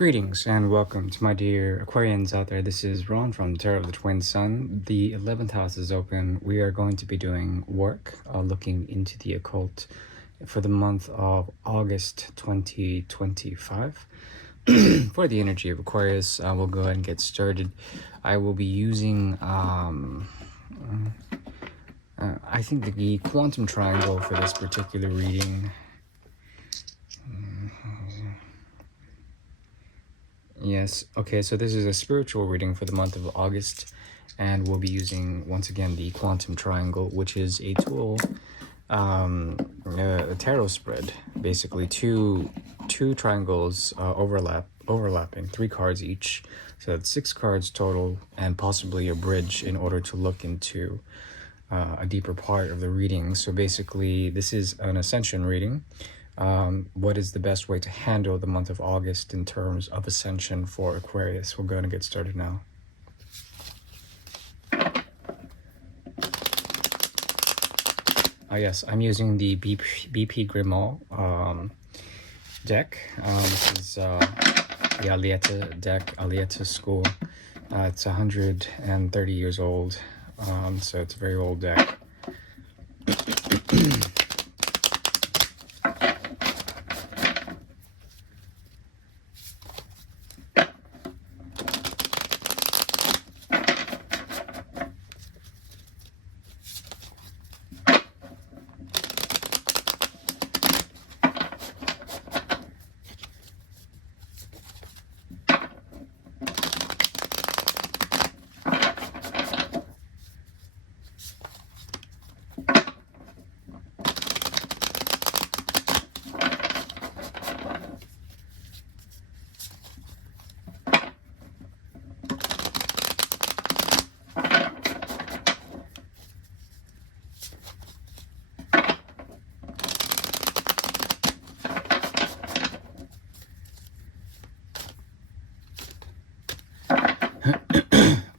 Greetings and welcome to my dear Aquarians out there. This is Ron from Tarot of the Twin Sun. The 11th house is open. We are going to be doing work, looking into the occult for the month of August 2025. For the energy of Aquarius, we'll go ahead and get started. I will be using, I think, the quantum triangle for this particular reading. Yes, okay, so this is a spiritual reading for the month of August, and we'll be using, once again, the quantum triangle, which is a tool, a tarot spread, basically two triangles overlapping, 3 cards each, so that's 6 cards total, and possibly a bridge in order to look into a deeper part of the reading. So basically, this is an ascension reading. What is the best way to handle the month of August in terms of ascension for Aquarius? We're going to get started now. Yes, I'm using the BP Grimal deck. This is the Alietta deck, Alietta school. It's 130 years old, so it's a very old deck.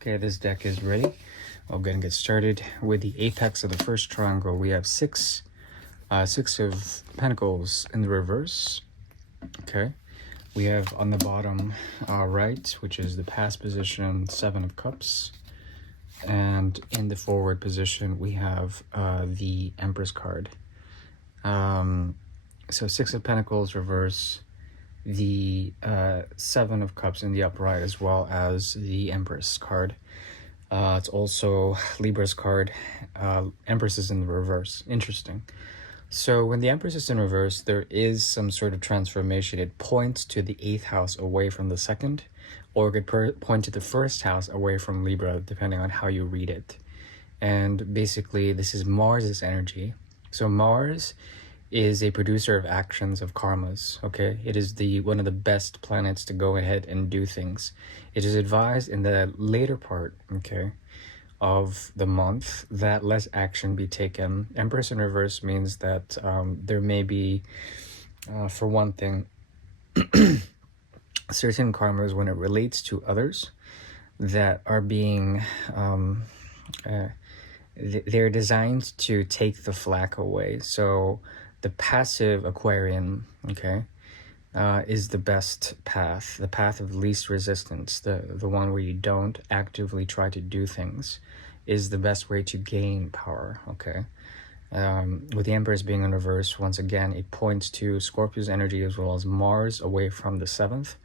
Okay, this deck is ready. We're going to get started with the apex of the first triangle. We have six of Pentacles in the reverse. Okay, we have on the bottom right, which is the past position, 7 of Cups, and in the forward position we have the Empress card. So 6 of Pentacles reverse, the 7 of Cups in the upright, as well as the Empress card. It's also Libra's card. Empress is in the reverse. Interesting. So when the Empress is in reverse, there is some sort of transformation. It points to the 8th house away from the 2nd, or it could point to the 1st house away from Libra, depending on how you read it. And basically, this is Mars's energy. So Mars is a producer of actions, of karmas. Okay, it is one of the best planets to go ahead and do things. It is advised in the later part, okay, of the month that less action be taken. Empress in reverse means that there may be, for one thing, certain karmas when it relates to others that are being they're designed to take the flack away. So the passive Aquarian, okay, is the best path, the path of least resistance, the one where you don't actively try to do things, is the best way to gain power, okay? With the Empress being in reverse, once again, it points to Scorpio's energy as well as Mars away from the 7th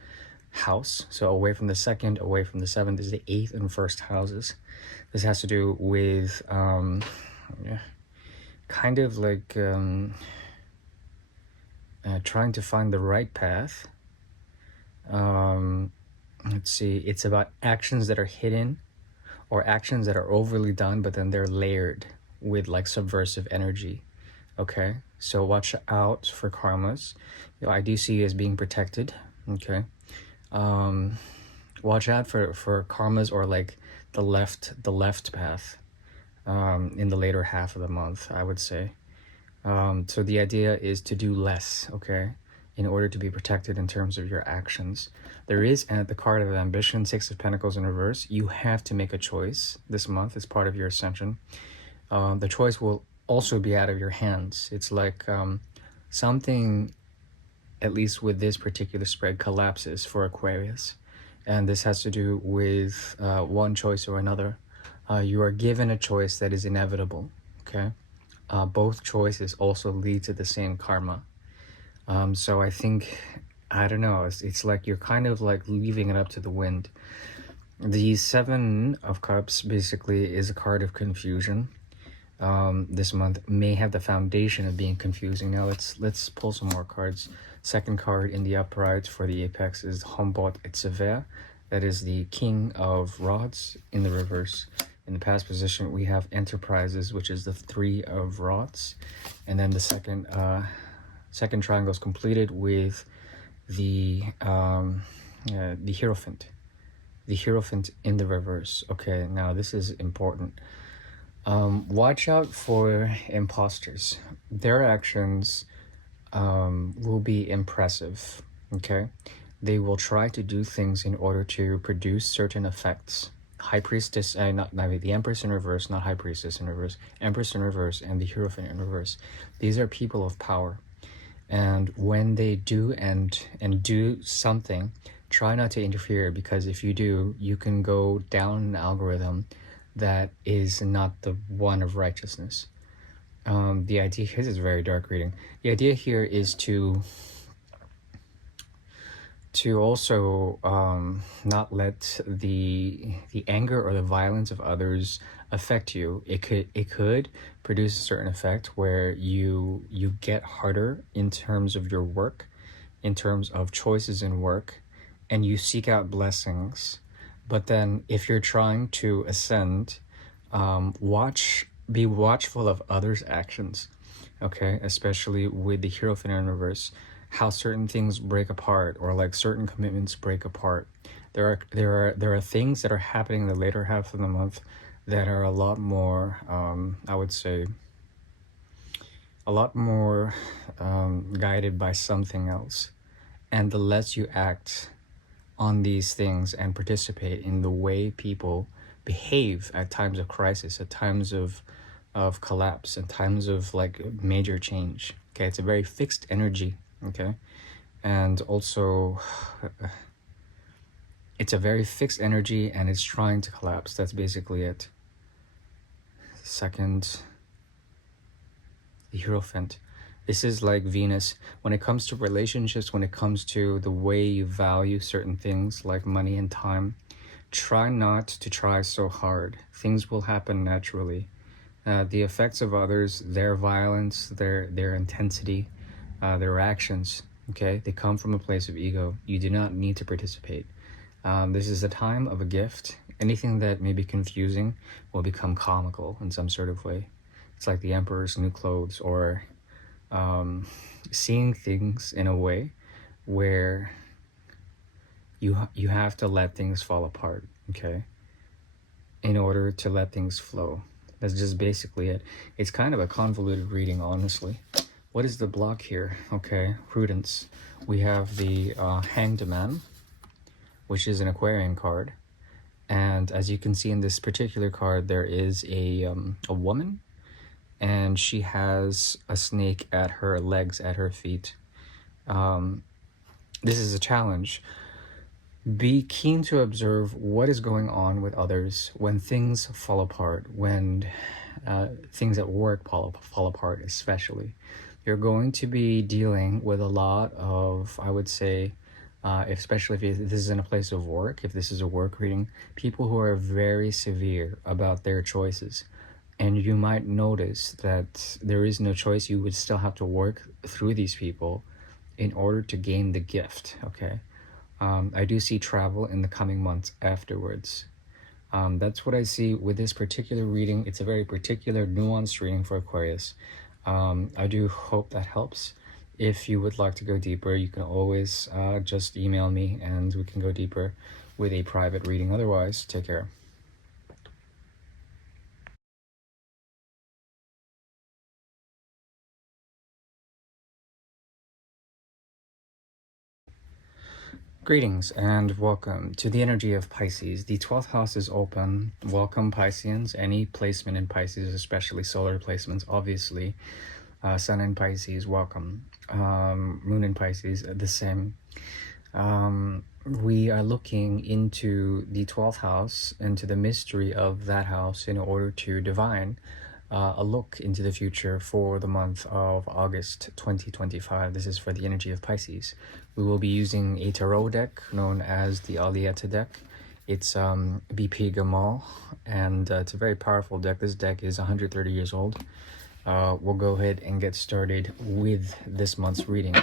house. So away from the 2nd, away from the 7th is the 8th and 1st houses. This has to do with kind of like trying to find the right path. Let's see, it's about actions that are hidden or actions that are overly done, but then they're layered with like subversive energy. Okay, so watch out for karmas. I do see you as being protected. Okay, watch out for karmas or like the left path in the later half of the month, I would say. So the idea is to do less, okay, in order to be protected in terms of your actions. There is the card of ambition, 6 of Pentacles in reverse. You have to make a choice this month as part of your ascension. The choice will also be out of your hands. It's like something at least with this particular spread, collapses for Aquarius. And this has to do with one choice or another. You are given a choice that is inevitable, okay? Both choices also lead to the same karma. So I think, I don't know, it's like you're kind of like leaving it up to the wind. The Seven of Cups basically is a card of confusion. This month may have the foundation of being confusing. Now let's pull some more cards. Second card in the upright for the apex is Homebot et Sever. That is the King of Rods in the reverse. In the past position, we have Enterprises, which is the Three of Rods. And then the second triangle is completed with the Hierophant. The Hierophant in the reverse. Okay, now this is important. Watch out for imposters. Their actions will be impressive, okay? They will try to do things in order to produce certain effects. High Priestess, the Empress in reverse, not High Priestess in reverse, Empress in reverse, and the Hierophant in reverse. These are people of power. And when they do and do something, try not to interfere, because if you do, you can go down an algorithm that is not the one of righteousness. The idea, this is very dark reading. The idea here is to also not let the anger or the violence of others affect you. It could produce a certain effect where you get harder in terms of your work, in terms of choices in work, and you seek out blessings. But then if you're trying to ascend, be watchful of others' actions, okay? Especially with the Hierophant in reverse, how certain things break apart, or like certain commitments break apart. There are things that are happening in the later half of the month that are a lot more, I would say, a lot more guided by something else. And the less you act on these things and participate in the way people behave at times of crisis, at times of collapse, at times of like major change, okay? It's a very fixed energy, okay? And also it's a very fixed energy, and it's trying to collapse. That's basically it. Second, the Hierophant. This is like Venus. When it comes to relationships, when it comes to the way you value certain things like money and time, try not to try so hard. Things will happen naturally. The effects of others, their violence, their intensity, their actions, okay, they come from a place of ego. You do not need to participate. This is a time of a gift. Anything that may be confusing will become comical in some sort of way. It's like the Emperor's new clothes, or seeing things in a way where you have to let things fall apart, okay, in order to let things flow. That's just basically it. It's kind of a convoluted reading, honestly. What is the block here? Okay, prudence. We have the Hanged Man, which is an Aquarian card. And as you can see in this particular card, there is a woman, and she has a snake at her legs, at her feet. This is a challenge. Be keen to observe what is going on with others when things fall apart, when things at work fall apart especially. You're going to be dealing with a lot of, I would say, especially if this is in a place of work, if this is a work reading, people who are very severe about their choices. And you might notice that there is no choice. You would still have to work through these people in order to gain the gift, okay? I do see travel in the coming months afterwards. That's what I see with this particular reading. It's a very particular, nuanced reading for Aquarius. I do hope that helps. If you would like to go deeper, you can always just email me and we can go deeper with a private reading. Otherwise, take care. Greetings and welcome to the energy of Pisces. The 12th house is open. Welcome, Pisceans. Any placement in Pisces, especially solar placements, obviously, Sun in Pisces, welcome. Moon in Pisces, the same. We are looking into the 12th house, into the mystery of that house, in order to divine a look into the future for the month of August 2025. This is for the energy of Pisces. We will be using a tarot deck known as the Alieta deck. It's BP Gamal, and it's a very powerful deck. This deck is 130 years old. We'll go ahead and get started with this month's reading.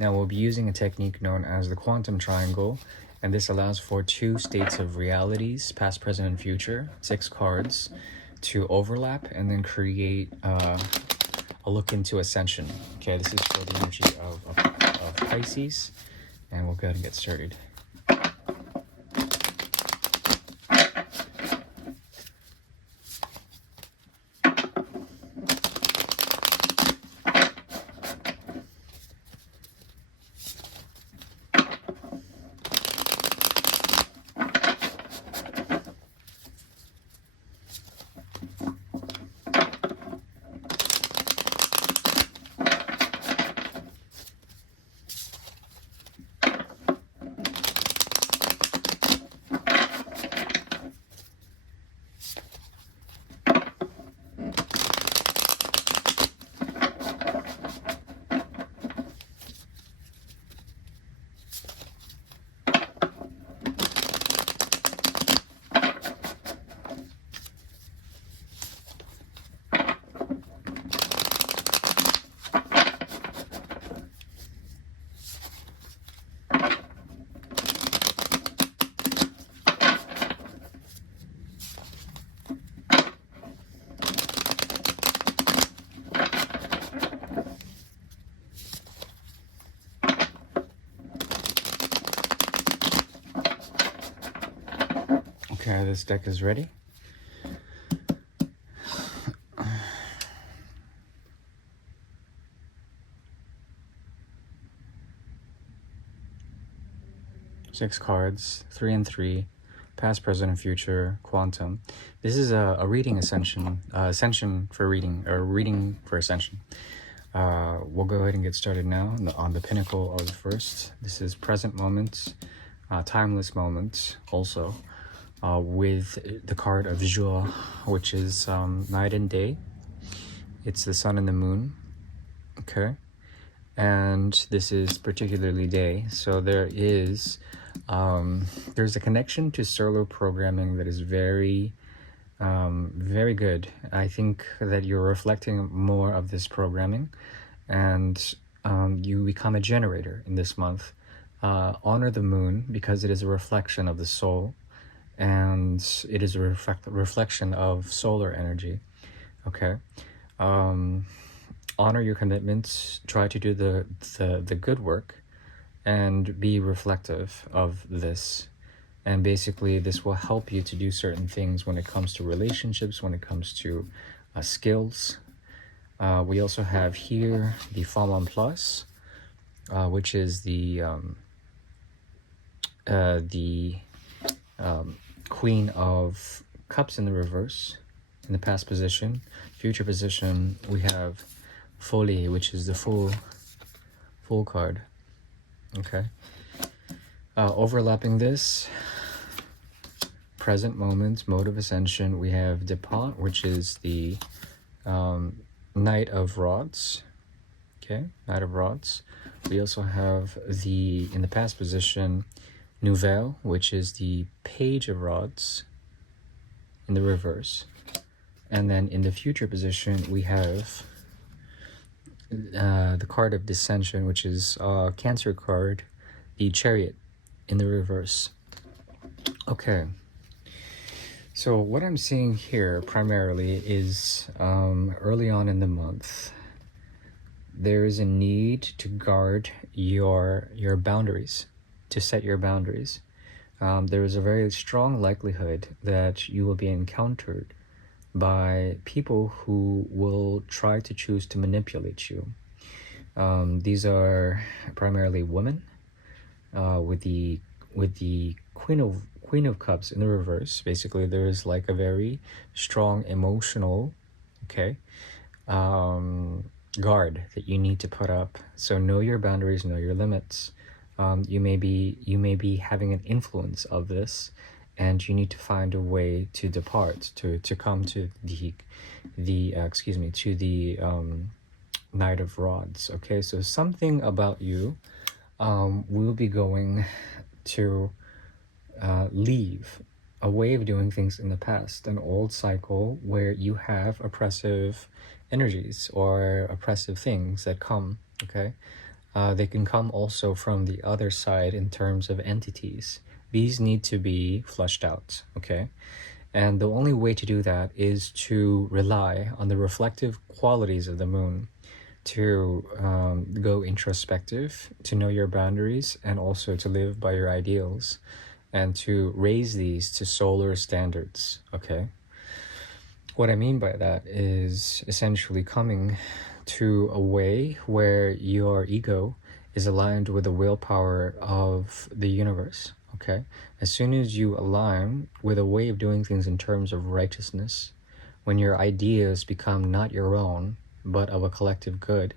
Now we'll be using a technique known as the quantum triangle, and this allows for 2 states of realities, past, present, and future, 6 cards, to overlap and then create a look into ascension. Okay, this is for the energy of Pisces, and we'll go ahead and get started. Okay, this deck is ready. Six cards, 3 and 3, past, present, and future, quantum. This is a reading ascension, ascension for reading, or reading for ascension. We'll go ahead and get started now on the pinnacle of the first. This is present moments, timeless moments also. With the card of jour, which is night and day. It's the sun and the moon, okay? And this is particularly day, so there's a connection to solar programming that is very, very good. I think that you're reflecting more of this programming, and you become a generator in this month. Honor the moon because it is a reflection of the soul, and it is a reflection of solar energy. Okay, honor your commitments, try to do the good work, and be reflective of this. And basically this will help you to do certain things when it comes to relationships, when it comes to skills. We also have here the Femme en Plus, which is the Queen of Cups in the reverse, in the past position. Future position, we have Folie, which is the Fool card. Okay. Overlapping this, present moments, mode of ascension, we have Depart, which is the Knight of Rods. Okay, Knight of Rods. We also have in the past position, Nouvelle, which is the Page of Rods in the reverse. And then in the future position, we have the card of Dissension, which is a Cancer card, the Chariot in the reverse. Okay. So what I'm seeing here primarily is early on in the month, there is a need to guard your boundaries, to set your boundaries. There is a very strong likelihood that you will be encountered by people who will try to choose to manipulate you. These are primarily women, with the Queen of Cups in the reverse. Basically, there is like a very strong emotional, okay, guard that you need to put up. So know your boundaries, know your limits. You may be having an influence of this, and you need to find a way to depart, to come to the to the Knight of Rods. Okay, so something about you will be going to leave a way of doing things in the past, an old cycle where you have oppressive energies or oppressive things that come. Okay, they can come also from the other side in terms of entities. These need to be flushed out. Okay, and the only way to do that is to rely on the reflective qualities of the moon, to go introspective, to know your boundaries, and also to live by your ideals, and to raise these to solar standards. Okay, what I mean by that is essentially coming to a way where your ego is aligned with the willpower of the universe. Okay, as soon as you align with a way of doing things in terms of righteousness, when your ideas become not your own but of a collective good,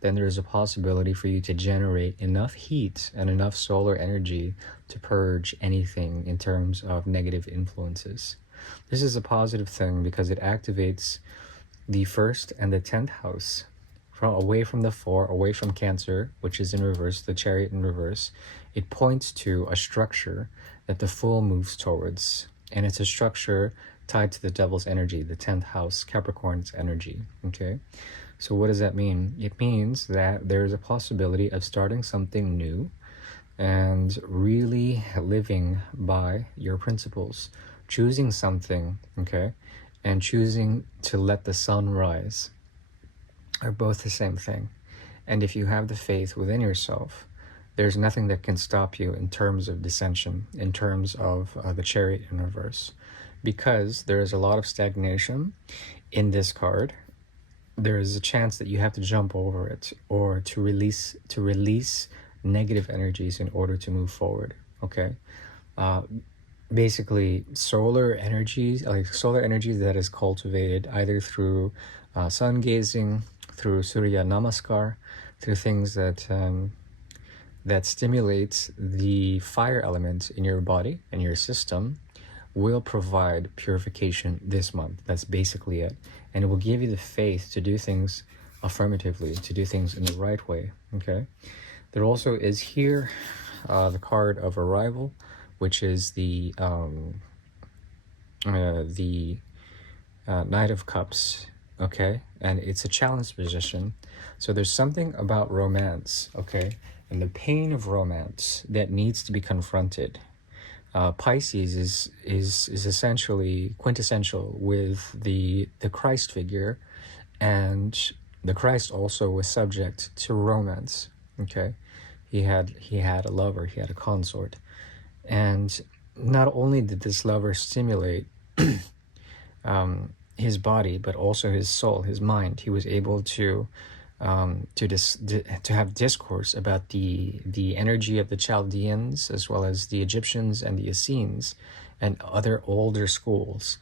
then there is a possibility for you to generate enough heat and enough solar energy to purge anything in terms of negative influences. This is a positive thing because it activates the 1st and the 10th house, away from the 4, away from Cancer, which is in reverse, the Chariot in reverse. It points to a structure that the Fool moves towards, and it's a structure tied to the Devil's energy, the 10th house, Capricorn's energy. Okay, so what does that mean? It means that there's a possibility of starting something new and really living by your principles, choosing something, okay, and choosing to let the sun rise are both the same thing. And if you have the faith within yourself, there's nothing that can stop you in terms of dissension, in terms of the Chariot in reverse, because there is a lot of stagnation in this card. There is a chance that you have to jump over it, or to release negative energies in order to move forward. Okay, basically solar energies, like solar energy that is cultivated either through sun gazing, through Surya Namaskar, through things that that stimulates the fire element in your body and your system, will provide purification this month. That's basically it. And it will give you the faith to do things affirmatively, to do things in the right way. Okay, there also is here the card of arrival, which is the Knight of Cups. Okay, and it's a challenge position. So there's something about romance, okay, and the pain of romance that needs to be confronted. Pisces is essentially quintessential with the Christ figure, and the Christ also was subject to romance. Okay, he had a lover, he had a consort, and not only did this lover stimulate his body, but also his soul, his mind. He was able to have discourse about the energy of the Chaldeans, as well as the Egyptians and the Essenes and other older schools.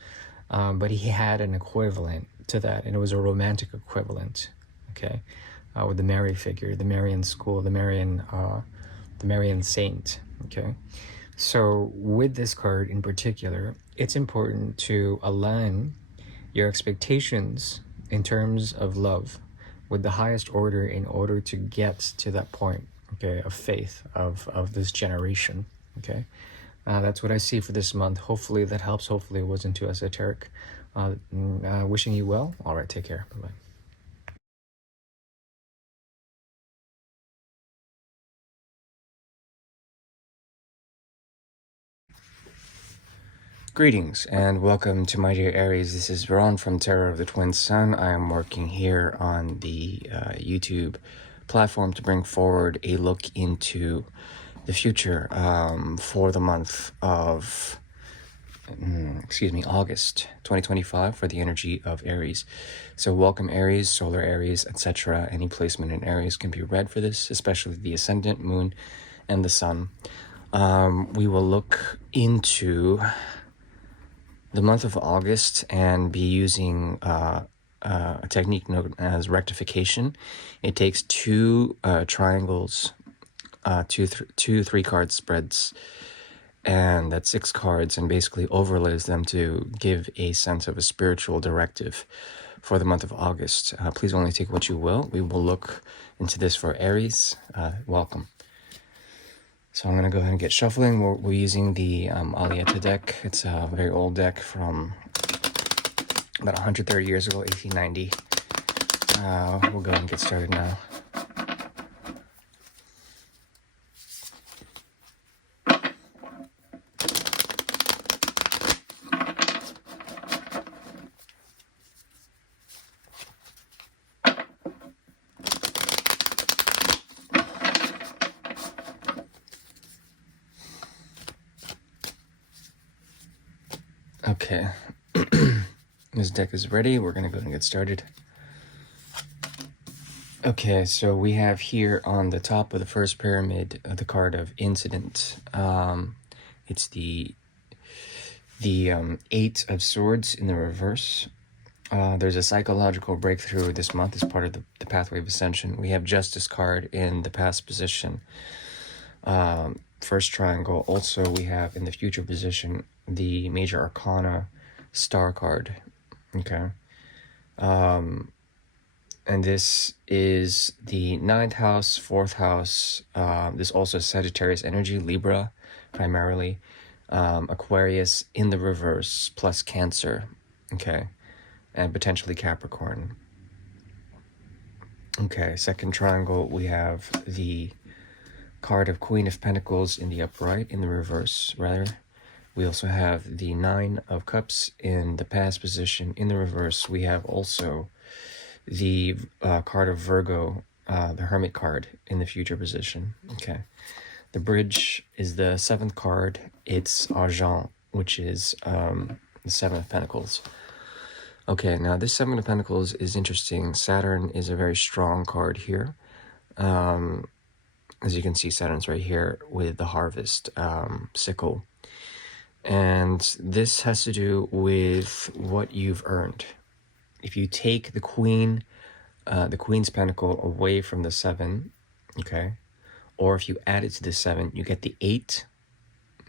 But he had an equivalent to that, and it was a romantic equivalent. Okay, with the Mary figure, the Marian school, the Marian saint. Okay, so with this card in particular, it's important to align your expectations in terms of love with the highest order in order to get to that point, okay, of faith of this generation. Okay, that's what I see for this month. Hopefully that helps. Hopefully it wasn't too esoteric. Wishing you well. All right, take care. Bye-bye. Greetings and welcome to my dear Aries. This is Ron from Tarot of the Twin Sun. I am working here on the YouTube platform to bring forward a look into the future for the month of August 2025 for the energy of Aries. So welcome Aries, solar Aries, etc. Any placement in Aries can be read for this, especially the ascendant, moon, and the sun. We will look into the month of August and be using a technique known as rectification. It takes two triangles, two 3-card spreads, and that's 6 cards, and basically overlays them to give a sense of a spiritual directive for the month of August. Please only take what you will. We will look into this for Aries. Welcome. So I'm going to go ahead and get shuffling. We're using the Alieta deck. It's a very old deck from about 130 years ago, 1890. We'll go ahead and get started now. Okay, this deck is ready. We're going to go ahead and get started. Okay, so we have here on the top of the first pyramid the card of Incident. It's the 8 of Swords in the reverse. There's a psychological breakthrough this month as part of the Pathway of Ascension. We have Justice card in the past position. First triangle. Also, we have in the future position the Major Arcana Star card. Okay. And this is the 9th house, 4th house. This also Sagittarius energy, Libra primarily. Aquarius in the reverse, plus Cancer. Okay. And potentially Capricorn. Okay, second triangle, we have the card of Queen of Pentacles in the upright, in the reverse, rather. We also have the 9 of Cups in the past position, in the reverse. We have also the card of Virgo, the Hermit card, in the future position. Okay. The bridge is the 7th card. It's Argent, which is the 7 of Pentacles. Okay, now this 7 of Pentacles is interesting. Saturn is a very strong card here. As you can see, Saturn's right here with the harvest sickle. And this has to do with what you've earned. If you take the Queen's Pentacle away from the 7, okay, or if you add it to the 7, you get the 8,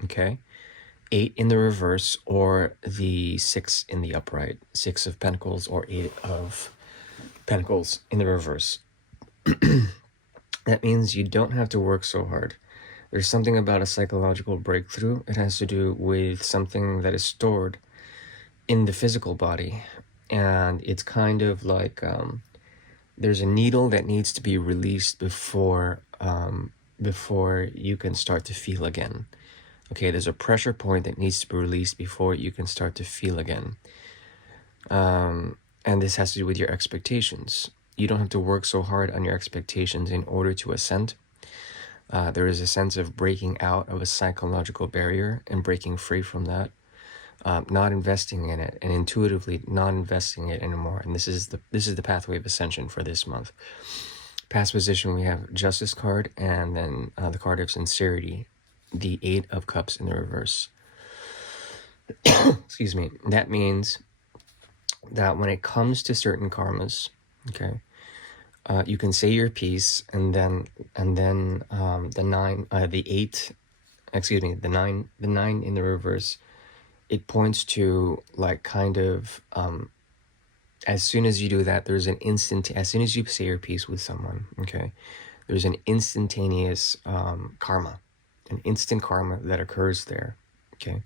okay, 8 in the reverse, or the 6 in the upright, 6 of Pentacles or 8 of Pentacles in the reverse. That means you don't have to work so hard. There's something about a psychological breakthrough. It has to do with something that is stored in the physical body. And it's kind of like there's a needle that needs to be released before you can start to feel again. Okay, there's a pressure point that needs to be released before you can start to feel again. And this has to do with your expectations. You don't have to work so hard on your expectations in order to ascend. There is a sense of breaking out of a psychological barrier and breaking free from that. Not investing in it, and intuitively not investing in it anymore. And this is the Pathway of Ascension for this month. Past position, we have Justice card, and then the card of Sincerity, the 8 of Cups in the reverse. Excuse me. That means that when it comes to certain karmas, okay, you can say your piece, and then the 9 in the reverse, it points to like kind of as soon as you do that, there's an as soon as you say your piece with someone, okay, there's an instantaneous karma, an instant karma that occurs there, okay,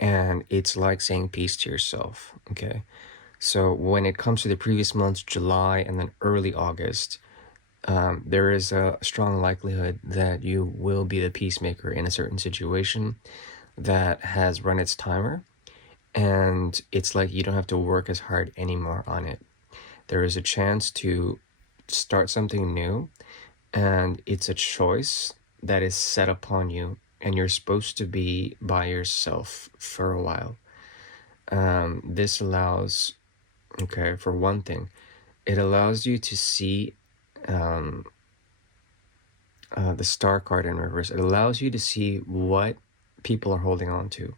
and it's like saying peace to yourself, okay. So when it comes to the previous months, July and then early August, there is a strong likelihood that you will be the peacemaker in a certain situation that has run its timer, and it's like you don't have to work as hard anymore on it. There is a chance to start something new, and it's a choice that is set upon you, and you're supposed to be by yourself for a while. This allows, okay, for one thing, it allows you to see the Star card in reverse. It allows you to see what people are holding on to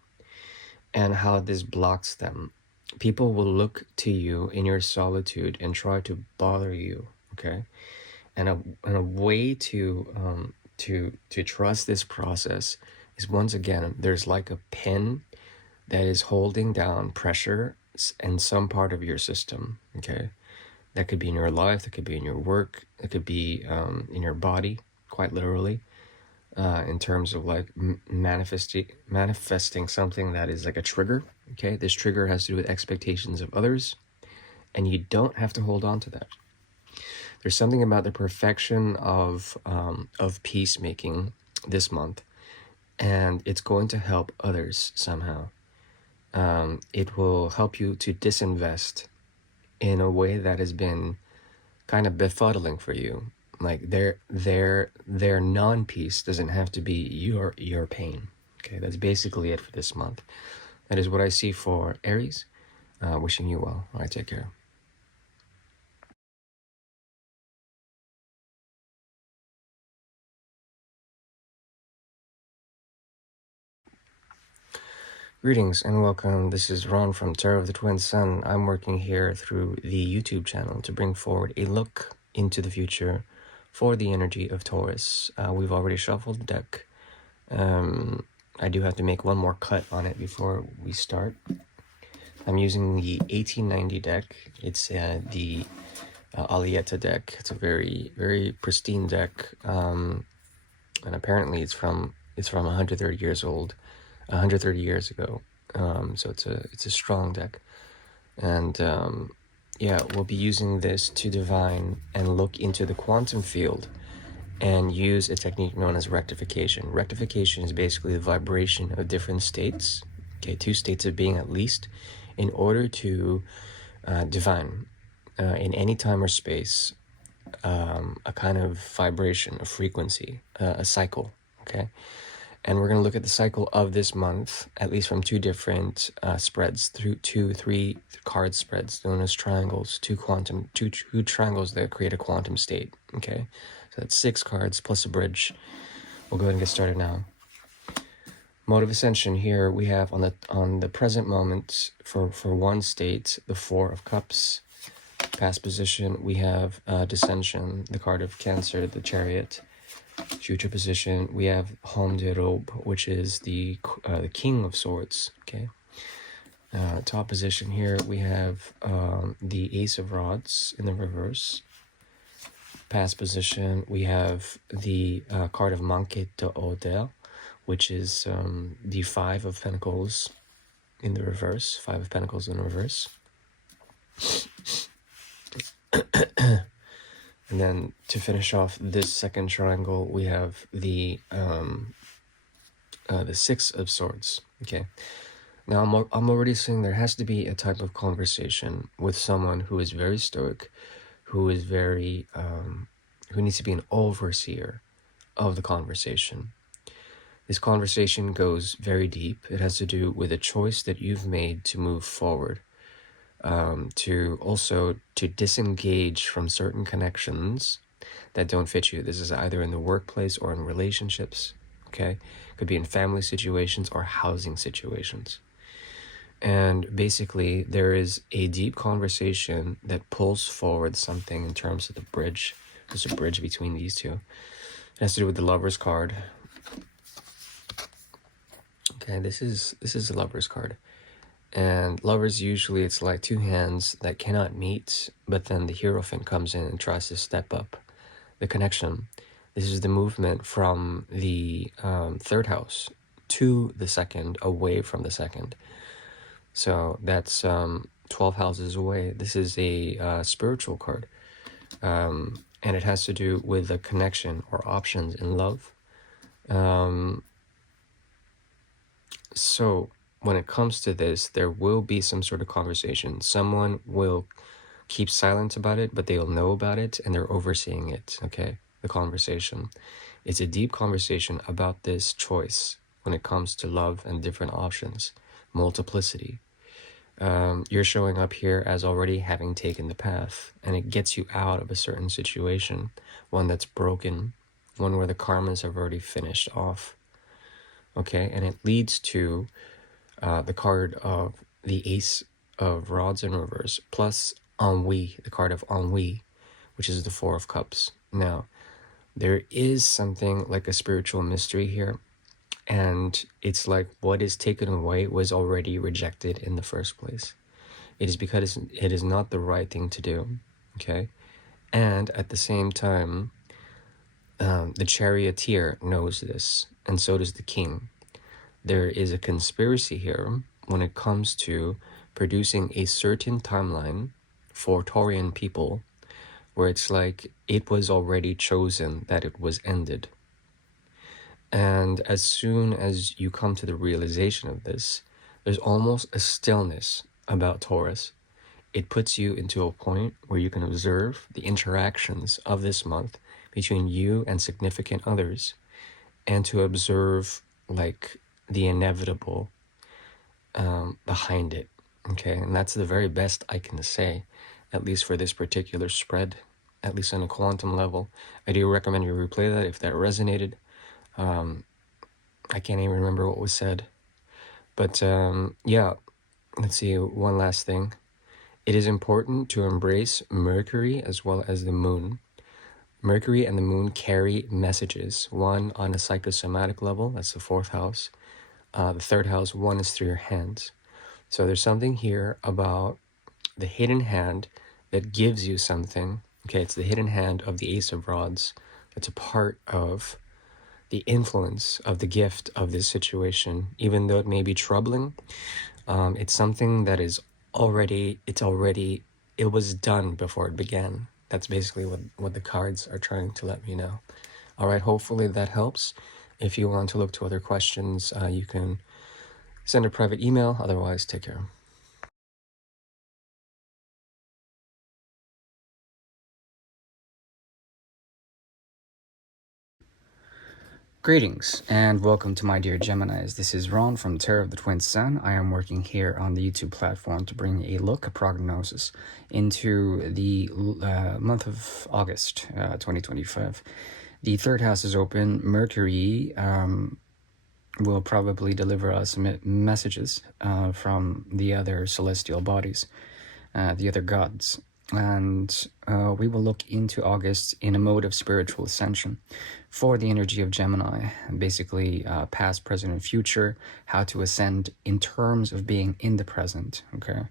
and how this blocks them. people will look to you in your solitude and try to bother you, okay? And a way to trust this process is, once again, there's like a pin that is holding down pressure in some part of your system, okay? That could be in your life, that could be in your work, it could be in your body, quite literally, in terms of like manifesting something that is like a trigger, okay? This trigger has to do with expectations of others, and you don't have to hold on to that. There's something about the perfection of peacemaking this month, and it's going to help others somehow. It will help you to disinvest in a way that has been kind of befuddling for you. Like their non-peace doesn't have to be your pain. Okay, that's basically it for this month. That is what I see for Aries. Wishing you well. All right, take care. Greetings and welcome. This is Ron from Tarot of the Twin Sun. I'm working here through the YouTube channel to bring forward a look into the future for the energy of Taurus. We've already shuffled the deck. I do have to make one more cut on it before we start. I'm using the 1890 deck. It's the Alieta deck. It's a very, very pristine deck, and apparently it's from 130 years old, 130 years ago. So it's a strong deck, and yeah, we'll be using this to divine and look into the quantum field and use a technique known as rectification. Rectification is basically the vibration of different states, okay, 2 states of being at least, in order to divine in any time or space a kind of vibration, a frequency, a cycle, okay? And we're going to look at the cycle of this month, at least from 2 different spreads, through 3 card spreads known as triangles, two triangles that create a quantum state, okay? So that's 6 cards plus a bridge. We'll go ahead and get started now. Mode of ascension here we have on the present moment for 1 state, the 4 of Cups. Past position we have dissension, the card of Cancer, the Chariot. Future position we have Homme de Robe, which is the King of Swords. Okay. Top position here we have the Ace of Rods in the reverse. Past position we have the card of Manquet de Odeur, which is the 5 of Pentacles in the reverse. 5 of Pentacles in the reverse. And then to finish off this second triangle, we have the 6 of Swords. Okay. Now I'm already saying there has to be a type of conversation with someone who is very stoic, who is very who needs to be an overseer of the conversation. This conversation goes very deep. It has to do with a choice that you've made to move forward. To disengage from certain connections that don't fit you. This is either in the workplace or in relationships, okay? Could be in family situations or housing situations. And basically, there is a deep conversation that pulls forward something in terms of the bridge. There's a bridge between these two. It has to do with the Lover's card. Okay, this is the Lover's card. And lovers, usually it's like 2 hands that cannot meet, but then the Hierophant comes in and tries to step up the connection. This is the movement from the 3rd house to the 2nd, away from the 2nd. So that's 12 houses away. This is a spiritual card. And it has to do with a connection or options in love. So when it comes to this, there will be some sort of conversation. Someone will keep silent about it, but they'll know about it and they're overseeing it, okay? The conversation. It's a deep conversation about this choice when it comes to love and different options, multiplicity. You're showing up here as already having taken the path, and it gets you out of a certain situation, one that's broken, one where the karmas have already finished off. Okay, and it leads to the card of the Ace of Rods in reverse, plus ennui, the card of ennui, which is the Four of Cups. Now, there is something like a spiritual mystery here, and it's like what is taken away was already rejected in the first place. It is because it is not the right thing to do, okay? And at the same time, the charioteer knows this, and so does the king. There is a conspiracy here when it comes to producing a certain timeline for Taurian people, where it's like it was already chosen that it was ended. And as soon as you come to the realization of this, there's almost a stillness about Taurus. It puts you into a point where you can observe the interactions of this month between you and significant others, and to observe like the inevitable behind it. Okay, and that's the very best I can say, at least for this particular spread, at least on a quantum level. I do recommend you replay that if that resonated. I can't even remember what was said. But yeah, let's see, one last thing. It is important to embrace Mercury as well as the moon. Mercury and the moon carry messages. One on a psychosomatic level, that's the 4th house. The 3rd house, one is through your hands. So there's something here about the hidden hand that gives you something. Okay, it's the hidden hand of the Ace of Rods. It's a part of the influence of the gift of this situation. Even though it may be troubling, it's something that is already, it was done before it began. That's basically what the cards are trying to let me know. All right, hopefully that helps. If you want to look to other questions, you can send a private email. Otherwise, take care. Greetings and welcome to my dear Geminis. This is Ron from Tarot of the Twin Sun. I am working here on the YouTube platform to bring a look, a prognosis, into the month of August 2025. The 3rd house is open. Mercury will probably deliver us messages from the other celestial bodies, the other gods. And we will look into August in a mode of spiritual ascension for the energy of Gemini, basically past, present, and future, how to ascend in terms of being in the present, okay?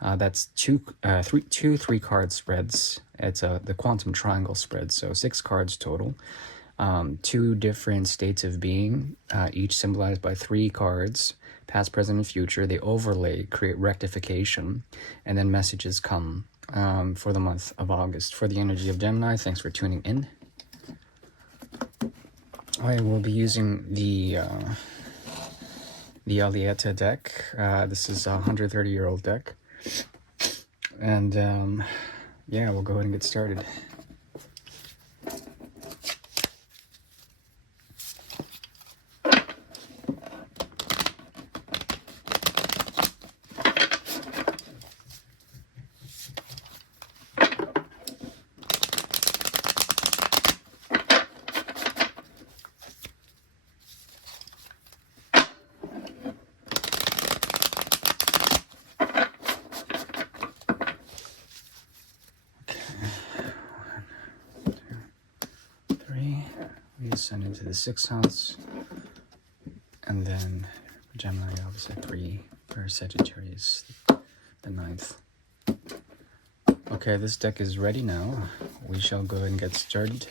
That's two 3-card spreads. It's the quantum triangle spread, so 6 cards total. 2 different states of being, each symbolized by 3 cards, past, present, and future. They overlay, create rectification, and then messages come for the month of August. For the energy of Gemini, thanks for tuning in. I will be using the Alieta deck. This is a 130-year-old deck. And yeah, we'll go ahead and get started. We ascend into the 6th house, and then Gemini, obviously 3, for Sagittarius, the 9th. Okay, this deck is ready now. We shall go ahead and get started.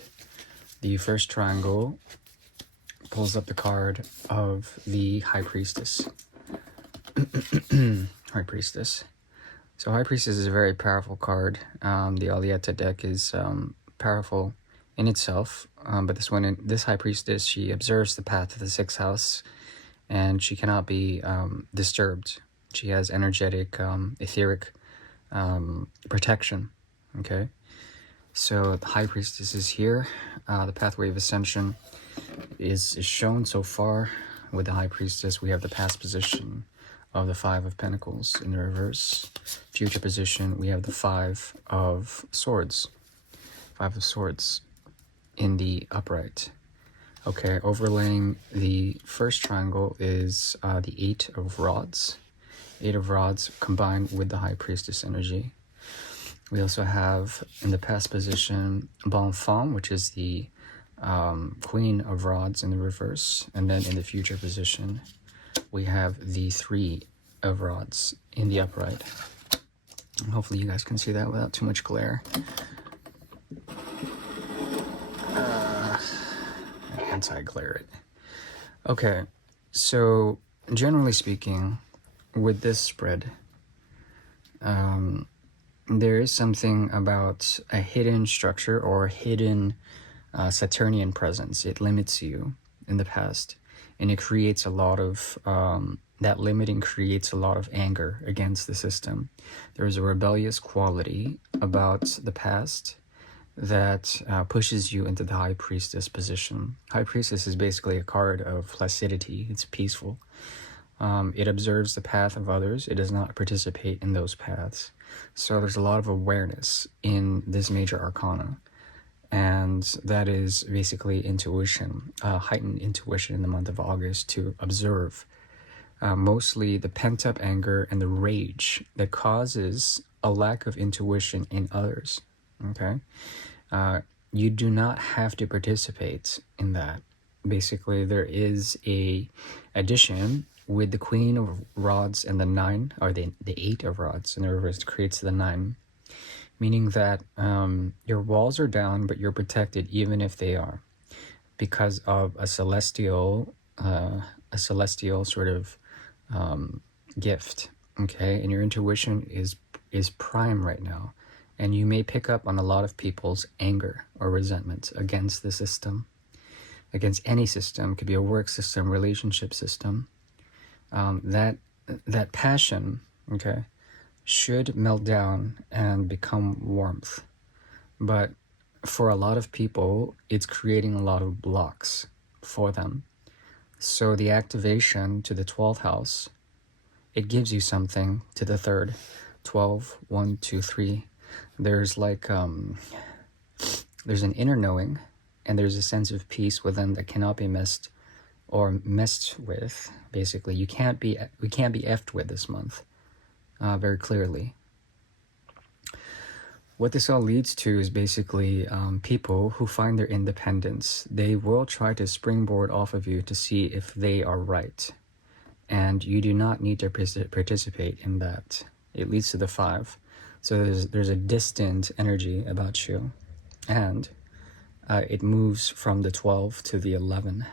The first triangle pulls up the card of the High Priestess. High Priestess. So High Priestess is a very powerful card. The Alieta deck is powerful in itself, but this High Priestess, she observes the path of the 6th house, and she cannot be disturbed. She has energetic, etheric protection. Okay, so the High Priestess is here. The pathway of ascension is shown so far. With the High Priestess, we have the past position of the 5 of Pentacles in the reverse. Future position, we have the 5 of Swords. 5 of Swords in the upright. Okay, overlaying the first triangle is the 8 of Rods, Eight of Rods combined with the High Priestess energy. We also have in the past position Bonne Femme, which is the Queen of Rods in the reverse. And then in the future position, we have the Three of Rods in the upright. And hopefully you guys can see that without too much glare. Anti-glare it. Okay, so generally speaking, with this spread, there is something about a hidden structure or hidden Saturnian presence. It limits you in the past, and it creates a lot of that limiting creates a lot of anger against the system. There is a rebellious quality about the past that pushes you into the High Priestess position. High Priestess is basically a card of placidity. It's peaceful. It observes the path of others. It does not participate in those paths. So there's a lot of awareness in this major arcana. And that is basically intuition, heightened intuition in the month of August to observe mostly the pent-up anger and the rage that causes a lack of intuition in others, okay? You do not have to participate in that. Basically, there is a addition with the Queen of Rods and the Nine, or the Eight of Rods in the reverse creates the Nine, meaning that your walls are down, but you're protected even if they are, because of a celestial sort of gift, okay? And your intuition is prime right now, and you may pick up on a lot of people's anger or resentment against the system, against any system. It could be a work system, relationship system. That passion, okay, should melt down and become warmth. But for a lot of people, it's creating a lot of blocks for them. So the activation to the 12th house, it gives you something to the third. 12, 1, 2, 3. There's like, there's an inner knowing, and there's a sense of peace within that cannot be messed with. Basically, we can't be effed with this month, very clearly. What this all leads to is basically people who find their independence. They will try to springboard off of you to see if they are right. And you do not need to participate in that. It leads to the 5. So there's a distant energy about you. And it moves from the 12 to the 11.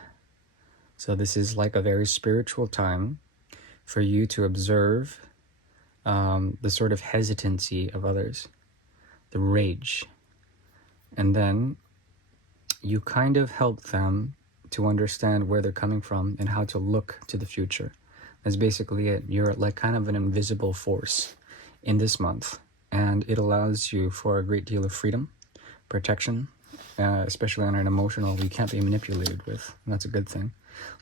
So this is like a very spiritual time for you to observe the sort of hesitancy of others, the rage. And then you kind of help them to understand where they're coming from and how to look to the future. That's basically it. You're like kind of an invisible force in this month, and it allows you for a great deal of freedom, protection, especially on an emotional you can't be manipulated with, and that's a good thing.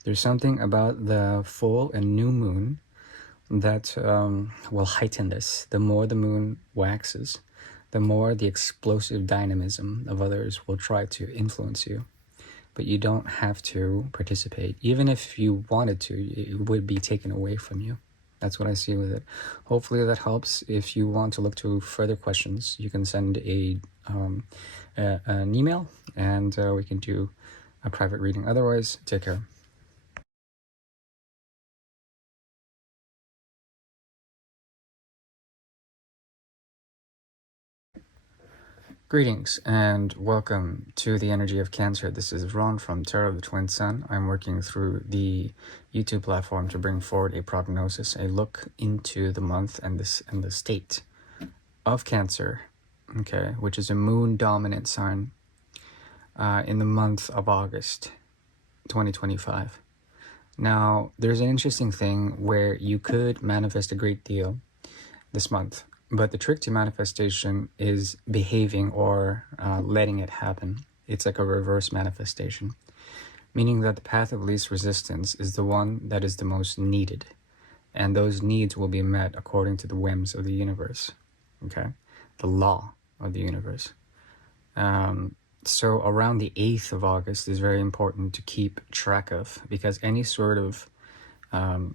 There's something about the full and new moon that will heighten this. The more the moon waxes, the more the explosive dynamism of others will try to influence you. But you don't have to participate. Even if you wanted to, it would be taken away from you. That's what I see with it. Hopefully that helps. If you want to look to further questions, you can send an email, and we can do a private reading. Otherwise, take care. Greetings and welcome to the energy of Cancer. This is Ron from Tarot of the Twin Sun. I'm working through the YouTube platform to bring forward a prognosis, a look into the month and the state of Cancer, okay, which is a moon dominant sign in the month of August 2025. Now, there's an interesting thing where you could manifest a great deal this month. But the trick to manifestation is behaving or letting it happen. It's like a reverse manifestation, meaning that the path of least resistance is the one that is the most needed. And those needs will be met according to the whims of the universe, okay? The law of the universe. So around the 8th of August is very important to keep track of, because any sort of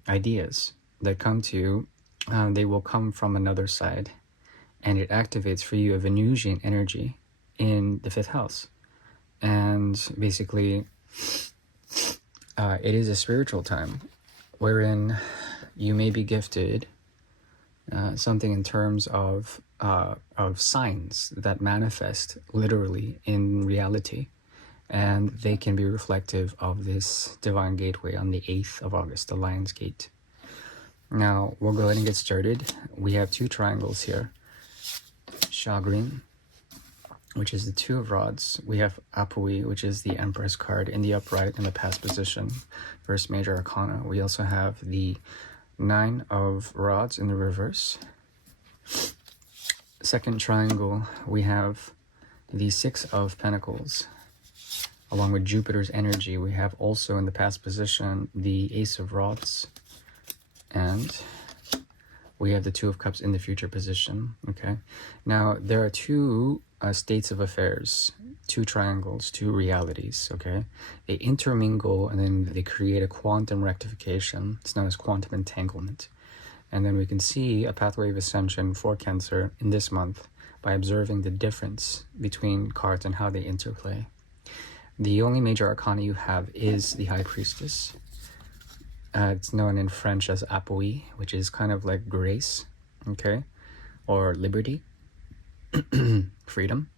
ideas that come to you they will come from another side, and it activates for you a Venusian energy in the 5th house. And basically, it is a spiritual time wherein you may be gifted something in terms of signs that manifest literally in reality, and they can be reflective of this divine gateway on the 8th of August, the Lion's Gate. Now, we'll go ahead and get started. We have 2 triangles here. Chagrin, which is the 2 of Rods. We have Apui, which is the Empress card in the upright in the past position, first major arcana. We also have the 9 of Rods in the reverse. Second triangle, we have the 6 of Pentacles. Along with Jupiter's energy, we have also in the past position the Ace of Rods, and we have the 2 of Cups in the future position. Okay, now there are 2 states of affairs, 2 triangles, 2 realities. Okay, they intermingle and then they create a quantum rectification. It's known as quantum entanglement. And then we can see a pathway of ascension for Cancer in this month by observing the difference between cards and how they interplay. The only major arcana you have is the High Priestess. It's known in French as Apui, which is kind of like grace, okay, or liberty, freedom.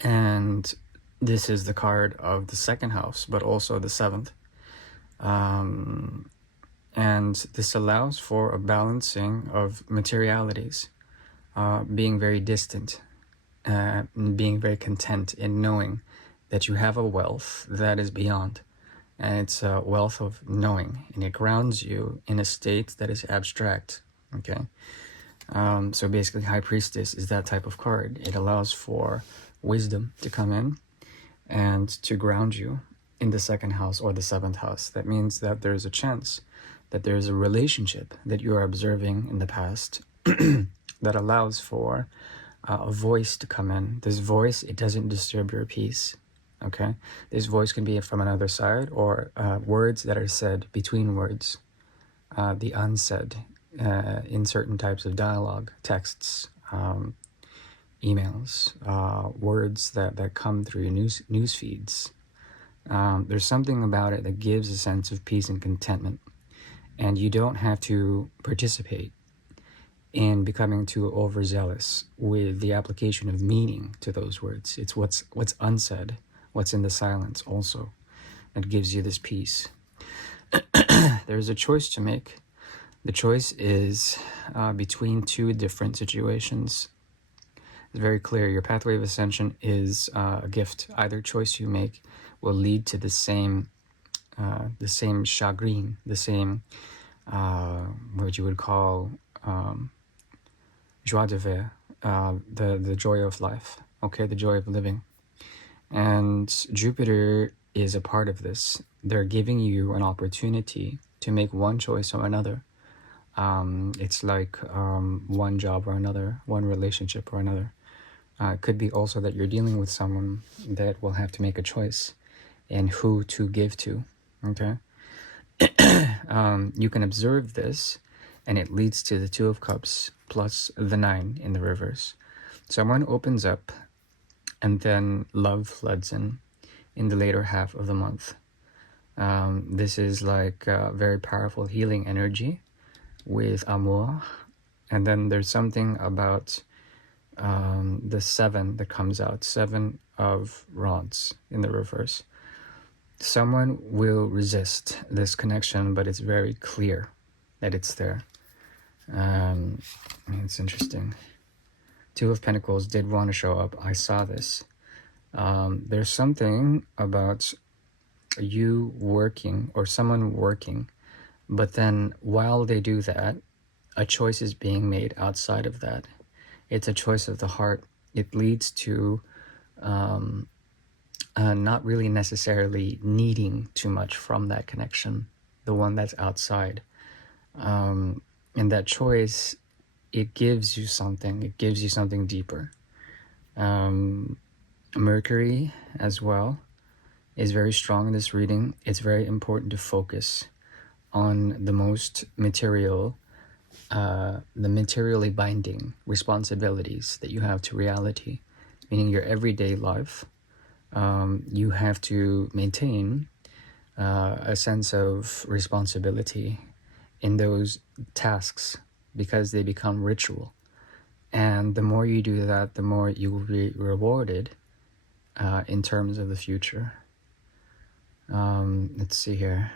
And this is the card of the 2nd house, but also the 7th. And this allows for a balancing of materialities, being very distant, being very content in knowing that you have a wealth that is beyond. And it's a wealth of knowing, and it grounds you in a state that is abstract, okay? So basically, High Priestess is that type of card. It allows for wisdom to come in and to ground you in the 2nd house or the 7th house. That means that there's a chance that there's a relationship that you are observing in the past that allows for a voice to come in. This voice, it doesn't disturb your peace. Okay, this voice can be from another side, or words that are said between words, the unsaid in certain types of dialogue, texts, emails, words that come through your news feeds. There's something about it that gives a sense of peace and contentment, and you don't have to participate in becoming too overzealous with the application of meaning to those words. It's what's unsaid, what's in the silence also, that gives you this peace. There's a choice to make. The choice is between 2 different situations. It's very clear. Your pathway of ascension is a gift. Either choice you make will lead to the same chagrin, the same what you would call joie de vivre, the joy of life. Okay, the joy of living. And Jupiter is a part of this. They're giving you an opportunity to make one choice or another. It's like one job or another, one relationship or another. It could be also that you're dealing with someone that will have to make a choice in who to give to. Okay, you can observe this, and it leads to the 2 of Cups plus the 9 in the reverse. Someone opens up, and then love floods in the later half of the month. This is like a very powerful healing energy with amour. And then there's something about the 7 that comes out, 7 of Rods in the reverse. Someone will resist this connection, but it's very clear that it's there. It's interesting. 2 of Pentacles did want to show up. I saw this. There's something about you working or someone working, but then while they do that, a choice is being made outside of that. It's a choice of the heart. It leads to not really necessarily needing too much from that connection, the one that's outside. And that choice, it gives you something. It gives you something deeper. Mercury as well is very strong in this reading. It's very important to focus on the most material the materially binding responsibilities that you have to reality, meaning your everyday life. You have to maintain a sense of responsibility in those tasks because they become ritual. And the more you do that, the more you will be rewarded in terms of the future. Let's see here.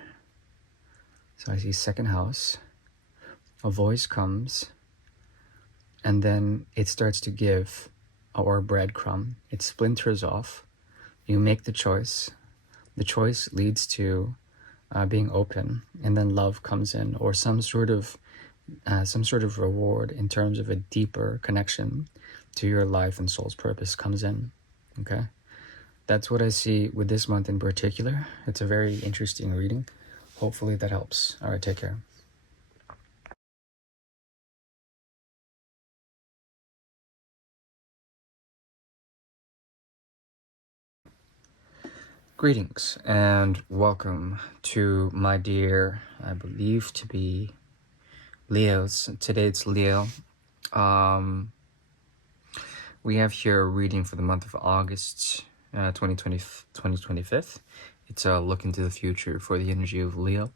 So I see second house. A voice comes, and then it starts to give, or a breadcrumb. It splinters off. You make the choice. The choice leads to being open, and then love comes in, or some sort of reward in terms of a deeper connection to your life and soul's purpose comes in. Okay, that's what I see with this month in particular. It's a very interesting reading. Hopefully that helps. All right, take care. Greetings and welcome to my dear, I believe to be Leo's. Today it's Leo. We have here a reading for the month of August 2025. It's a look into the future for the energy of Leo.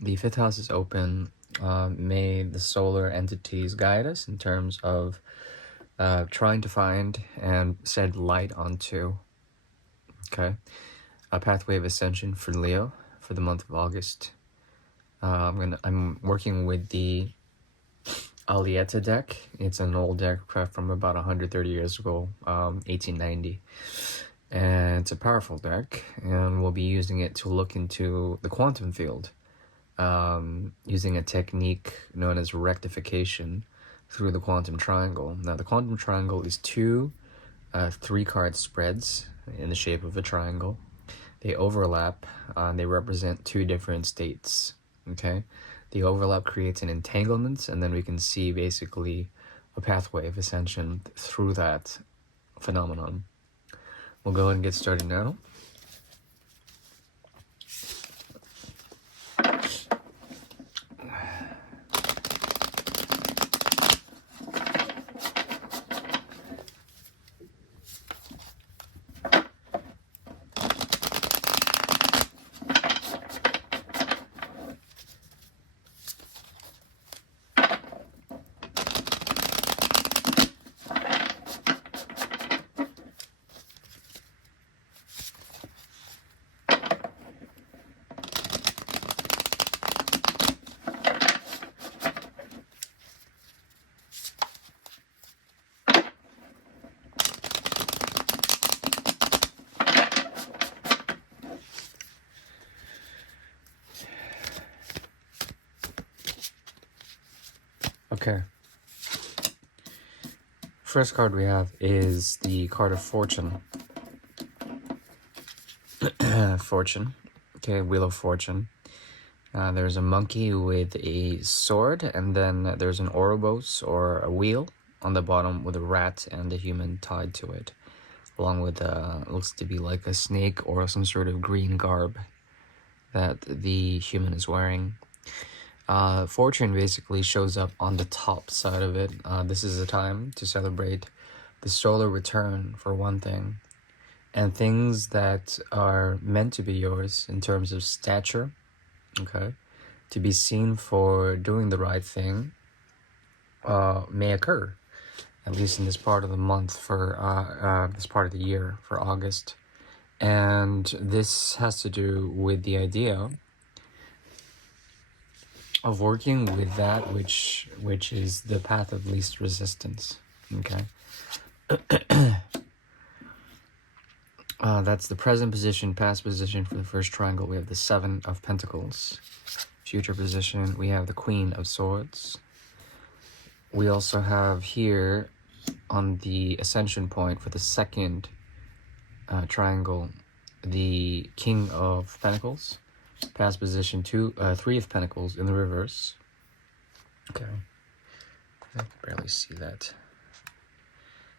The fifth house is open. May the solar entities guide us in terms of trying to find and shed light onto, okay, a pathway of ascension for Leo for the month of August. I'm working with the Alieta deck. It's an old deck from about 130 years ago, 1890. And it's a powerful deck, and we'll be using it to look into the quantum field, using a technique known as rectification through the quantum triangle. Now, the quantum triangle is two 3-card spreads in the shape of a triangle. They overlap. They represent two different states. Okay, the overlap creates an entanglement, and then we can see basically a pathway of ascension through that phenomenon. We'll go ahead and get started now. Okay. First card we have is the card of Fortune. Fortune. Okay, Wheel of Fortune. There's a monkey with a sword, and then there's an Ouroboros, or a wheel, on the bottom with a rat and a human tied to it, along with looks to be like a snake or some sort of green garb that the human is wearing. Fortune basically shows up on the top side of it. This is a time to celebrate the solar return, for one thing, and things that are meant to be yours in terms of stature, okay, to be seen for doing the right thing, may occur, at least in this part of the month, for this part of the year, for August. And this has to do with the idea of working with that which is the path of least resistance. Okay. That's the present position. Past position for the first triangle, we have the 7 of Pentacles. Future position, we have the Queen of Swords. We also have here on the ascension point for the second triangle, the King of Pentacles. Past position, 3 of Pentacles in the reverse. Okay, I can barely see that.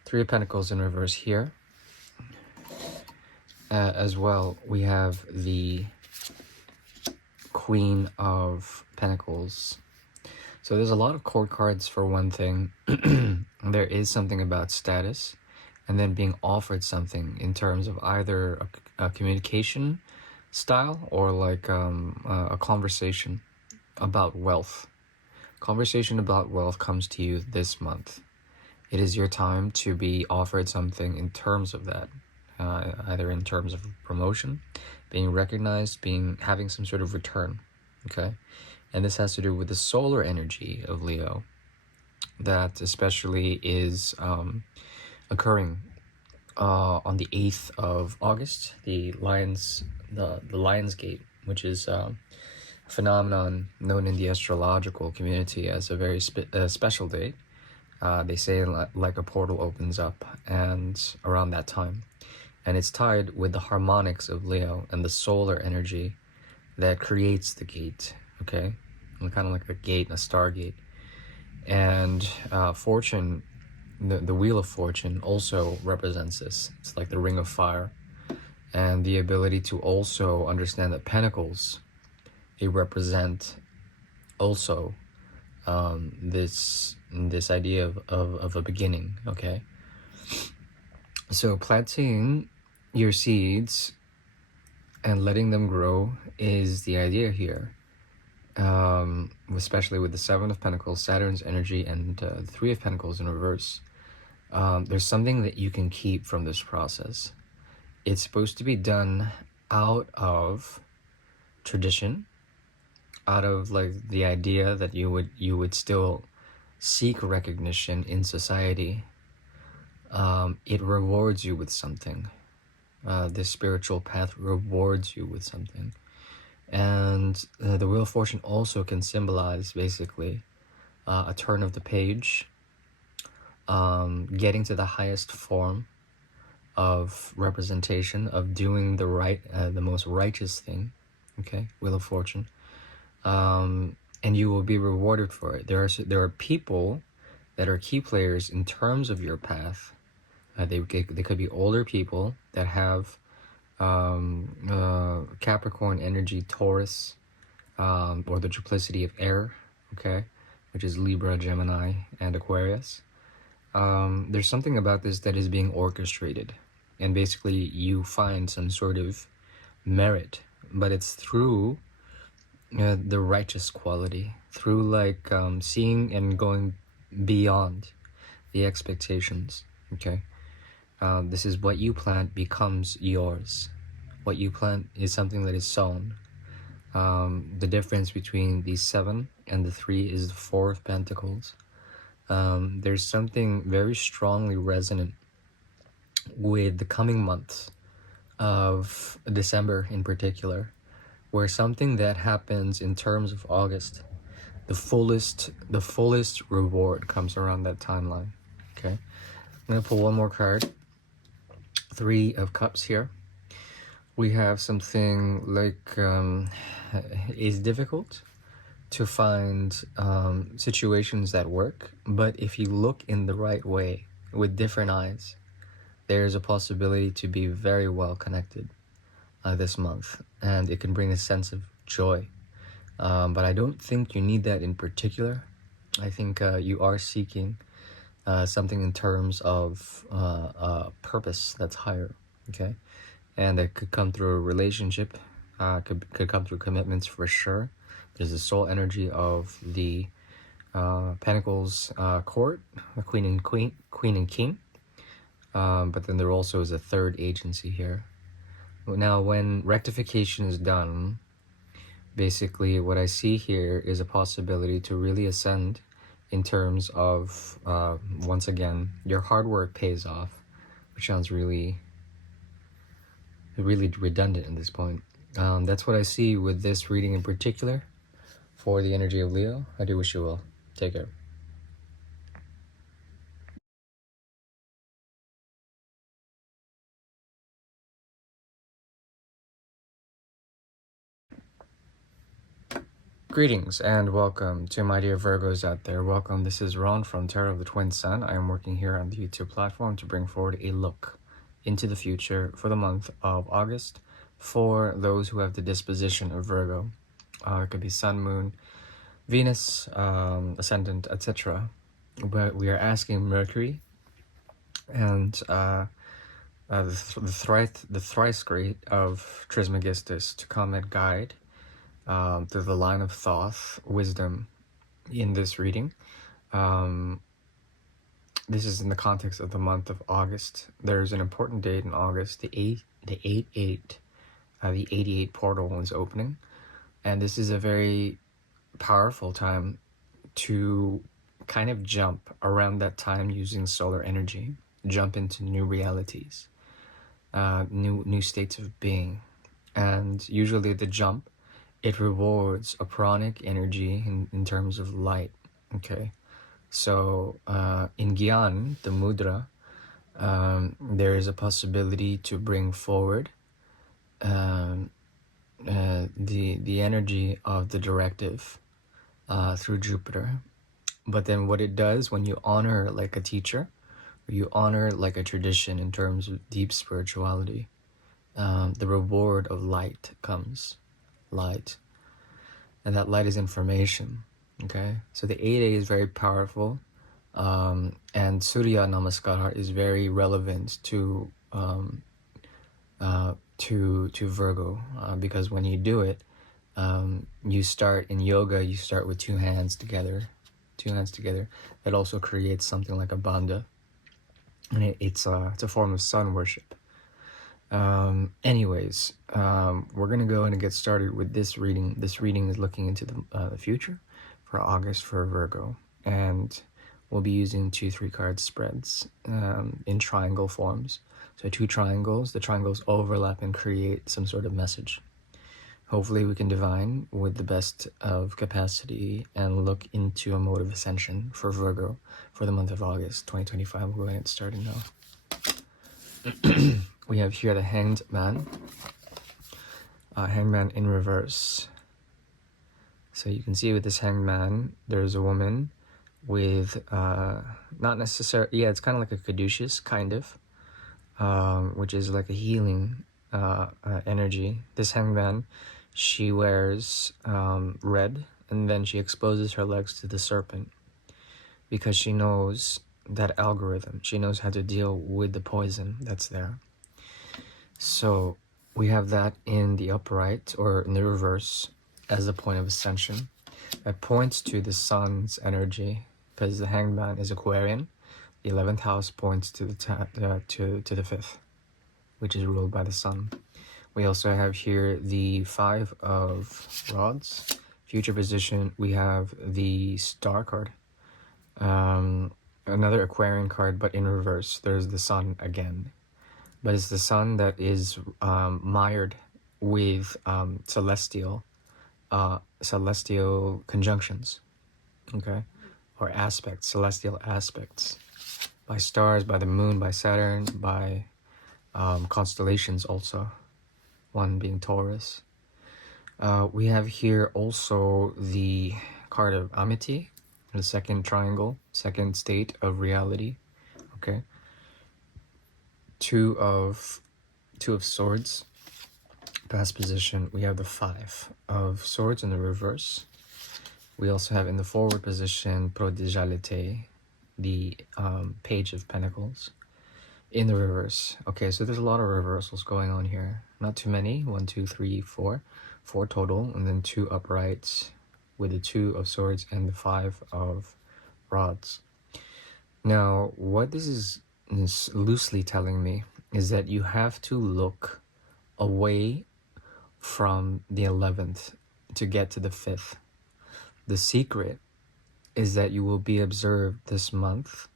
3 of Pentacles in reverse here. As well, we have the Queen of Pentacles. So there's a lot of court cards for one thing. There is something about status, and then being offered something in terms of either a communication style or like a conversation about wealth. Conversation about wealth comes to you this month. It is your time to be offered something in terms of that, either in terms of promotion, being recognized, having some sort of return. Okay, and this has to do with the solar energy of Leo, that especially is occurring on the 8th of August, the Lion's Gate, which is a phenomenon known in the astrological community as a very special date. They say like a portal opens up, and around that time, and it's tied with the harmonics of Leo and the solar energy that creates the gate. Okay, kind of like a gate, a stargate. And fortune, the wheel of fortune also represents this. It's like the ring of fire, and the ability to also understand that pentacles, they represent also this idea of a beginning. Okay, so planting your seeds and letting them grow is the idea here, especially with the Seven of Pentacles, Saturn's energy, and the Three of Pentacles in reverse. There's something that you can keep from this process. It's supposed to be done out of tradition, out of like the idea that you would still seek recognition in society. It rewards you with something. This spiritual path rewards you with something. And the Wheel of Fortune also can symbolize basically a turn of the page, getting to the highest form of representation, of doing the most righteous thing. Okay, Wheel of Fortune. And you will be rewarded for it. There are people that are key players in terms of your path. They could be older people that have Capricorn energy, Taurus, or the triplicity of air, okay, which is Libra, Gemini, and Aquarius. There's something about this that is being orchestrated, and basically you find some sort of merit, but it's through the righteous quality, through like seeing and going beyond the expectations. Okay, this is what you plant becomes yours. What you plant is something that is sown. The difference between the 7 and the 3 is the 4 of Pentacles. There's something very strongly resonant with the coming months of December in particular, where something that happens in terms of August, the fullest reward comes around that timeline. Okay, I'm gonna pull one more card. 3 of Cups here. We have something like it's difficult to find situations that work, but if you look in the right way with different eyes, there's a possibility to be very well connected this month, and it can bring a sense of joy. But I don't think you need that in particular. I think you are seeking something in terms of purpose that's higher. Okay, and it could come through a relationship, could come through commitments for sure. There's the soul energy of the Pentacles court, the Queen and King. But then there also is a third agency here. Now, when rectification is done, basically what I see here is a possibility to really ascend in terms of, once again, your hard work pays off, which sounds really redundant at this point. That's what I see with this reading in particular for the energy of Leo. I do wish you well. Take care. Greetings and welcome to my dear Virgos out there. Welcome. This is Ron from Tarot of the Twin Sun. I am working here on the YouTube platform to bring forward a look into the future for the month of August for those who have the disposition of Virgo. It could be Sun, Moon, Venus, ascendant, etc. But we are asking Mercury and the thrice great of Trismegistus to come and guide through the line of Thoth, wisdom in this reading. This is in the context of the month of August. There's an important date in August, the 88 portal is opening. And this is a very powerful time to kind of jump around that time using solar energy, jump into new realities, new states of being. And usually the jump, it rewards a pranic energy in terms of light, okay? So in Gyan, the mudra, there is a possibility to bring forward the energy of the directive through Jupiter. But then what it does when you honor like a teacher, you honor like a tradition in terms of deep spirituality, the reward of light comes, light. And that light is information, okay? So the 8A is very powerful, and Surya Namaskar is very relevant to Virgo, because when you do it, you start in yoga, you start with two hands together. That also creates something like a bandha, and it's a form of sun worship. Anyways, we're gonna go and get started with this reading. This reading is looking into the future for August for Virgo, and we'll be using 2-3 card spreads in triangle forms. So 2 triangles, the triangles overlap and create some sort of message. Hopefully we can divine with the best of capacity and look into a mode of ascension for Virgo for the month of August 2025. We'll go ahead and start it now. We have here the Hanged Man. Hanged Man in reverse. So you can see with this Hanged Man, there's a woman with, not necessarily, yeah, it's kind of like a caduceus, kind of, which is like a healing energy. This Hanged Man, she wears red, and then she exposes her legs to the serpent because she knows that algorithm. She knows how to deal with the poison that's there. So we have that in the upright or in the reverse as a point of ascension. That points to the sun's energy because the Hanged Man is Aquarian. The 11th house points to the to the 5th, which is ruled by the sun. We also have here the 5 of Rods. Future position, we have the Star card. Another Aquarian card, but in reverse. There's the sun again. But it's the sun that is mired with celestial conjunctions, okay? Or aspects, celestial aspects. By stars, by the moon, by Saturn, by constellations also. One being Taurus. We have here also the card of Amity, the second triangle, second state of reality, okay? Two of Swords, past position. We have the 5 of Swords in the reverse. We also have in the forward position Prodigalite, the Page of Pentacles, in the reverse. Okay, so there's a lot of reversals going on here. Not too many. 1, 2, 3, 4. 4 total, and then 2 uprights with the 2 of Swords and the 5 of Rods. Now, what this is loosely telling me is that you have to look away from the 11th to get to the 5th. The secret is that you will be observed this month,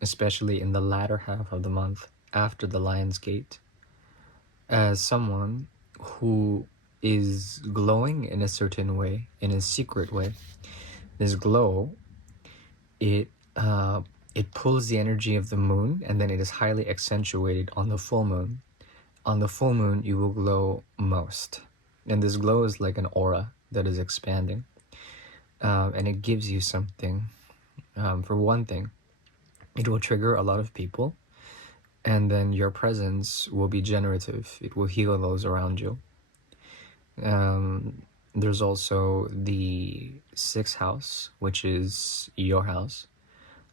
especially in the latter half of the month after the Lion's Gate, as someone who is glowing in a certain way, in a secret way. This glow, it pulls the energy of the moon, and then it is highly accentuated on the full moon. On the full moon, you will glow most. And this glow is like an aura that is expanding. And it gives you something. For one thing, it will trigger a lot of people. And then your presence will be generative. It will heal those around you. There's also the 6th house, which is your house.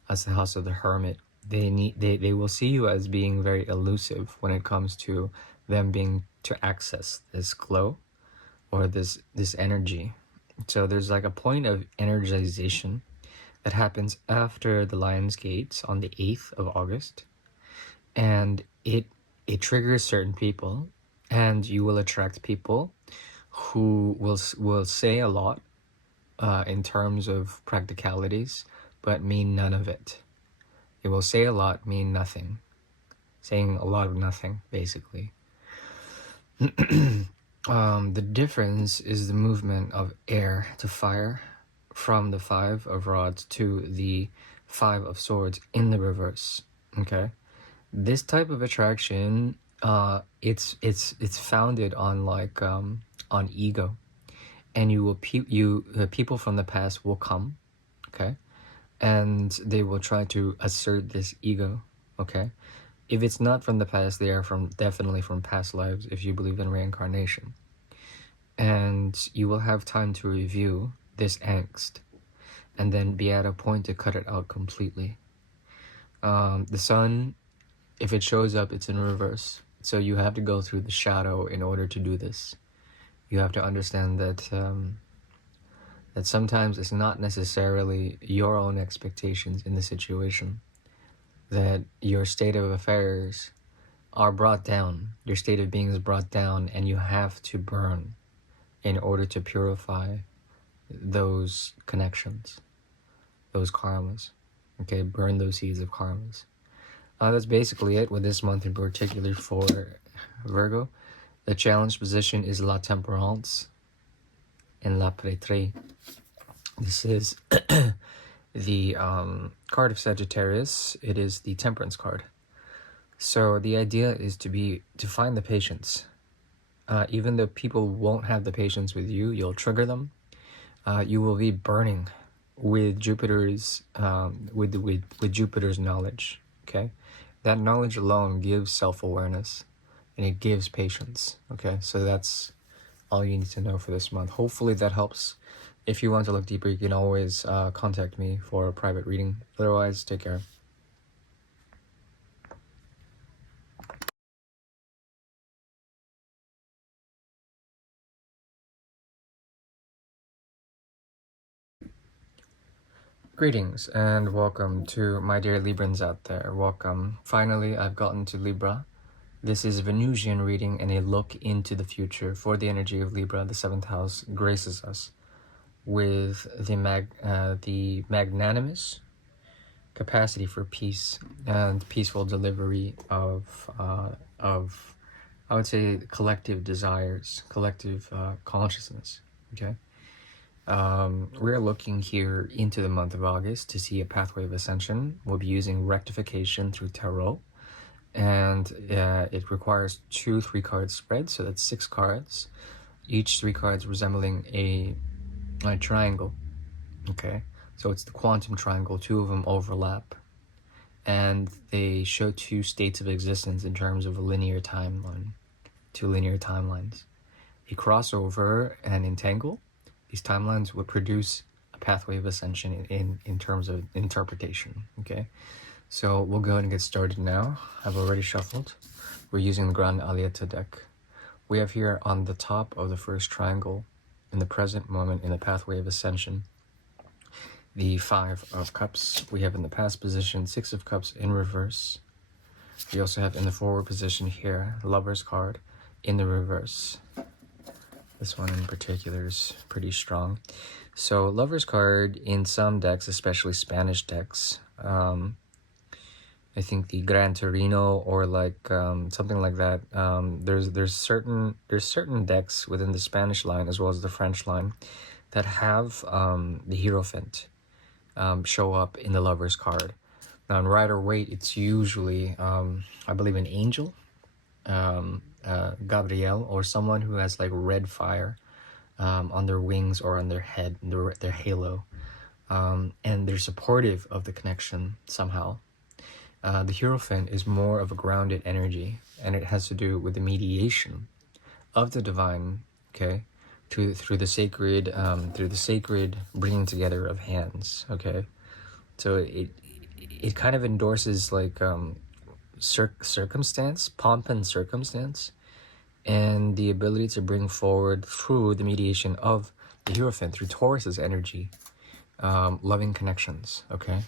That's the house of the hermit. They will see you as being very elusive when it comes to them being to access this glow or this energy. So there's like a point of energization that happens after the Lion's Gates on the 8th of August, and it triggers certain people, and you will attract people who will say a lot in terms of practicalities, but mean none of it. They will say a lot, mean nothing. Saying a lot of nothing, basically. The difference is the movement of air to fire from the 5 of rods to the 5 of swords in the reverse. Okay, this type of attraction, it's founded on like on ego, and people from the past will come, okay, and they will try to assert this ego, okay. If it's not from the past, they are definitely from past lives, if you believe in reincarnation. And you will have time to review this angst and then be at a point to cut it out completely. The sun, if it shows up, it's in reverse. So you have to go through the shadow in order to do this. You have to understand that that sometimes it's not necessarily your own expectations in the situation. That your state of affairs are brought down, your state of being is brought down, and you have to burn in order to purify those connections, those karmas. Okay, burn those seeds of karmas. That's basically it with this month in particular for Virgo. The challenge position is La Temperance and La Prêtrise. This is the card of Sagittarius. It is the Temperance card. So the idea is to find the patience. Even though people won't have the patience with you, you'll trigger them. You will be burning with Jupiter's with Jupiter's knowledge. Okay, that knowledge alone gives self-awareness, and it gives patience. Okay, so that's all you need to know for this month. Hopefully that helps. If you want to look deeper, you can always contact me for a private reading. Otherwise, take care. Greetings and welcome to my dear Librans out there. Welcome. Finally, I've gotten to Libra. This is a Venusian reading and a look into the future for the energy of Libra. The 7th house graces us with the magnanimous capacity for peace and peaceful delivery of I would say collective desires, collective consciousness. Okay. We're looking here into the month of August to see a pathway of ascension. We'll be using rectification through tarot, and it requires 2 3-card spreads, so that's 6 cards, each 3 cards resembling a triangle. Okay, so it's the quantum triangle. 2 of them overlap, and they show 2 states of existence in terms of a linear timeline, 2 linear timelines. A crossover and entangle. These timelines would produce a pathway of ascension in terms of interpretation. Okay, so we'll go ahead and get started now. I've already shuffled. We're using the Grand Alieta deck. We have here on the top of the first triangle, in the present moment in the pathway of ascension, the 5 of Cups. We have in the past position 6 of Cups in reverse. We also have in the forward position here, Lover's card in the reverse. This one in particular is pretty strong. So Lover's card in some decks, especially Spanish decks, I think the Gran Torino or like something like that. There's certain decks within the Spanish line as well as the French line that have the Hierophant show up in the Lover's card. Now in Rider Waite, it's usually I believe an angel. Gabriel, or someone who has like red fire on their wings or on their head, their halo, and they're supportive of the connection somehow. The Hierophant is more of a grounded energy, and it has to do with the mediation of the divine, okay, through the sacred bringing together of hands. Okay, so it kind of endorses like circumstance, pomp and circumstance, and the ability to bring forward through the mediation of the Hierophant, through Taurus's energy, loving connections. Okay,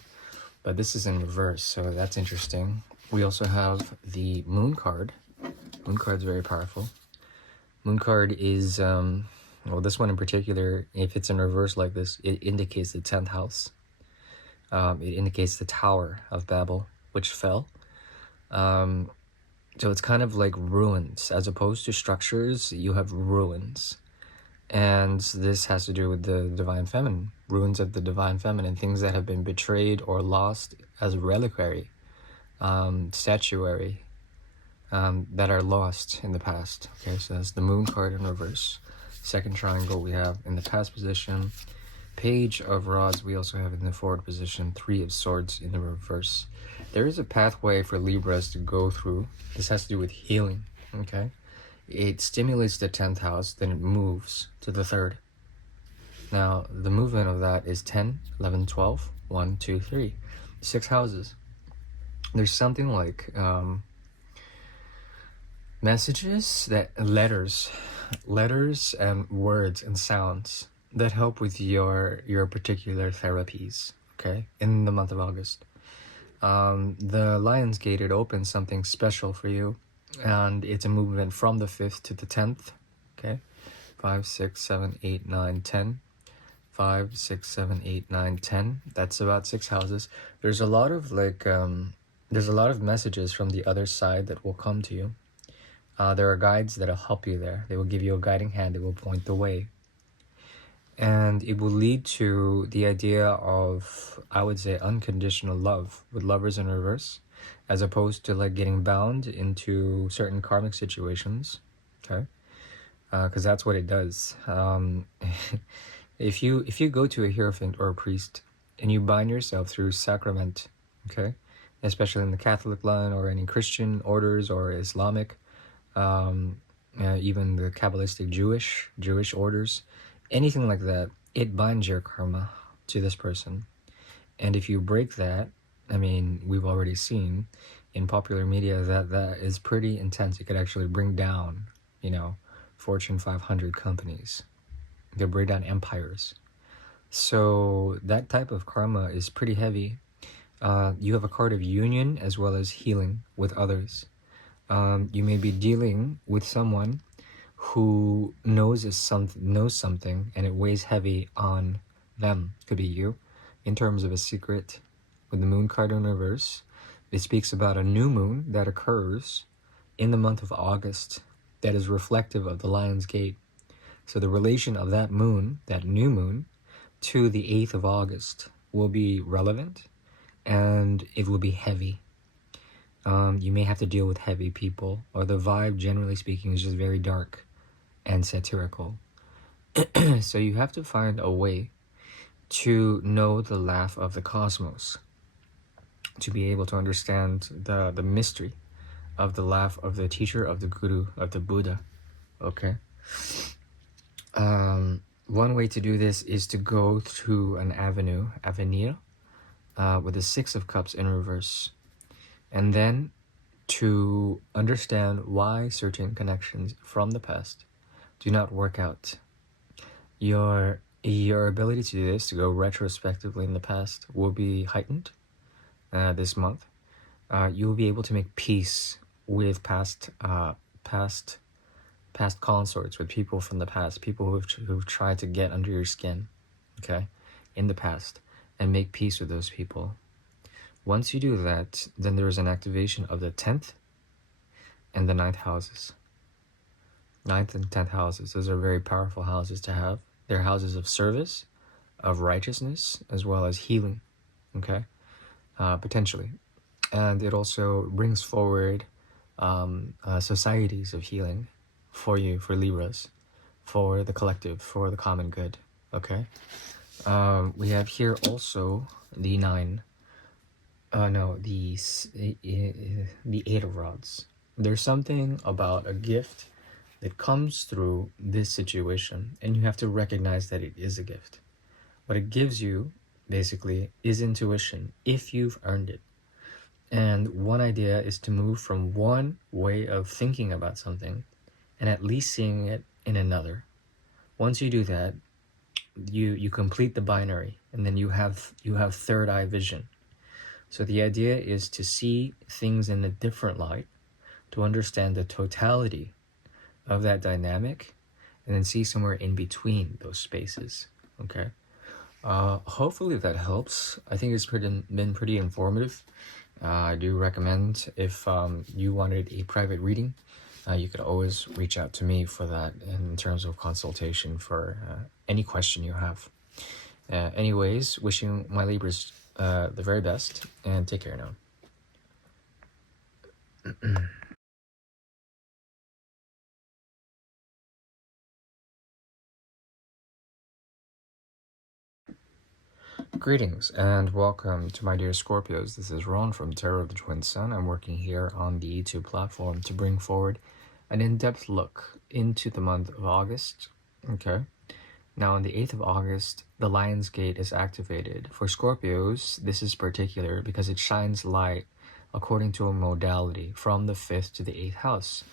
but this is in reverse, so that's interesting. We also have the Moon card. Moon card is very powerful. Moon card is well, this one in particular, if it's in reverse like this, it indicates the 10th house. It indicates the Tower of Babel, which fell. So it's kind of like ruins. As opposed to structures, you have ruins. And this has to do with the divine feminine. Ruins of the divine feminine. Things that have been betrayed or lost as reliquary, statuary, that are lost in the past. Okay, so that's the Moon card in reverse. Second triangle we have in the past position. Page of Rods we also have in the forward position. Three of Swords in the reverse. There is a pathway for Libras to go through. This has to do with healing. Okay, it stimulates the 10th house, then it moves to the 3rd. Now the movement of that is 10, 11, 12, 1, 2, 3. 6 houses. There's something like messages, that letters and words and sounds that help with your particular therapies. Okay, in the month of August, the Lion's Gate, it opens something special for you, and it's a movement from the 5th to the 10th. Okay, 5, 6, 7, 8, 9, 10. 5, 6, 7, 8, 9, 10. That's about 6 houses. There's a lot of like there's a lot of messages from the other side that will come to you. There are guides that'll help you there. They will give you a guiding hand. They will point the way. And it will lead to the idea of, I would say, unconditional love with lovers in reverse, as opposed to like getting bound into certain karmic situations. Okay, because that's what it does. If you go to a Hierophant or a priest and you bind yourself through sacrament, okay, especially in the Catholic line or any Christian orders or Islamic, even the Kabbalistic Jewish orders, anything like that, it binds your karma to this person. And if you break that, I mean, we've already seen in popular media that is pretty intense. It could actually bring down, Fortune 500 companies. It could bring down empires. So that type of karma is pretty heavy. You have a card of union as well as healing with others. You may be dealing with someone who knows something and it weighs heavy on them. Could be you, in terms of a secret. With the Moon card in reverse, it speaks about a new moon that occurs in the month of August that is reflective of the Lion's Gate. So the relation of that moon, that new moon, to the 8th of August will be relevant, and it will be heavy. You may have to deal with heavy people, or the vibe, generally speaking, is just very dark and satirical. So you have to find a way to know the laugh of the cosmos, to be able to understand the mystery of the laugh of the teacher, of the guru, of the Buddha. Okay. One way to do this is to go through an avenue with the 6 of Cups in reverse, and then to understand why certain connections from the past do not work out. Your ability to do this, to go retrospectively in the past, will be heightened this month. You will be able to make peace with past consorts, with people from the past, people who've tried to get under your skin, okay, in the past, and make peace with those people. Once you do that, then there is an activation of the 10th and the 9th houses. 9th and 10th houses, those are very powerful houses to have. They're houses of service, of righteousness, as well as healing, okay, potentially. And it also brings forward societies of healing for you, for Libras, for the collective, for the common good, okay? We have here also the 8 of Rods. There's something about a gift that comes through this situation, and you have to recognize that it is a gift. What it gives you, basically, is intuition, if you've earned it. And one idea is to move from one way of thinking about something and at least seeing it in another. Once you do that, you complete the binary, and then you have third eye vision. So the idea is to see things in a different light, to understand the totality of that dynamic, and then see somewhere in between those spaces. Okay. Hopefully that helps. I think it's been pretty informative. I do recommend, if you wanted a private reading, you could always reach out to me for that in terms of consultation for any question you have. Anyways, wishing my Libras the very best, and take care now. Greetings and welcome to my dear Scorpios. This is Ron from Tarot of the Twin Sun. I'm working here on the YouTube platform to bring forward an in-depth look into the month of August. Okay. Now on the 8th of August, the Lion's Gate is activated. For Scorpios, this is particular because it shines light according to a modality from the 5th to the 8th house.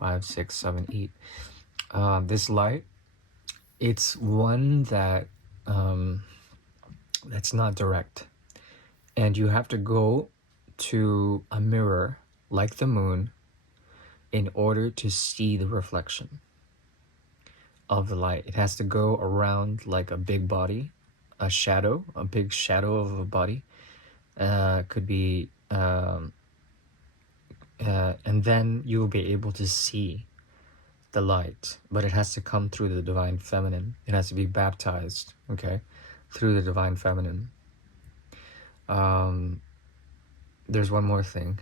5, 6, 7, 8. This light, it's one that that's not direct, and you have to go to a mirror like the moon in order to see the reflection of the light. It has to go around like a big body, a big shadow of a body. Could be and then you will be able to see the light, but it has to come through the divine feminine. It has to be baptized, okay, through the divine feminine. There's one more thing.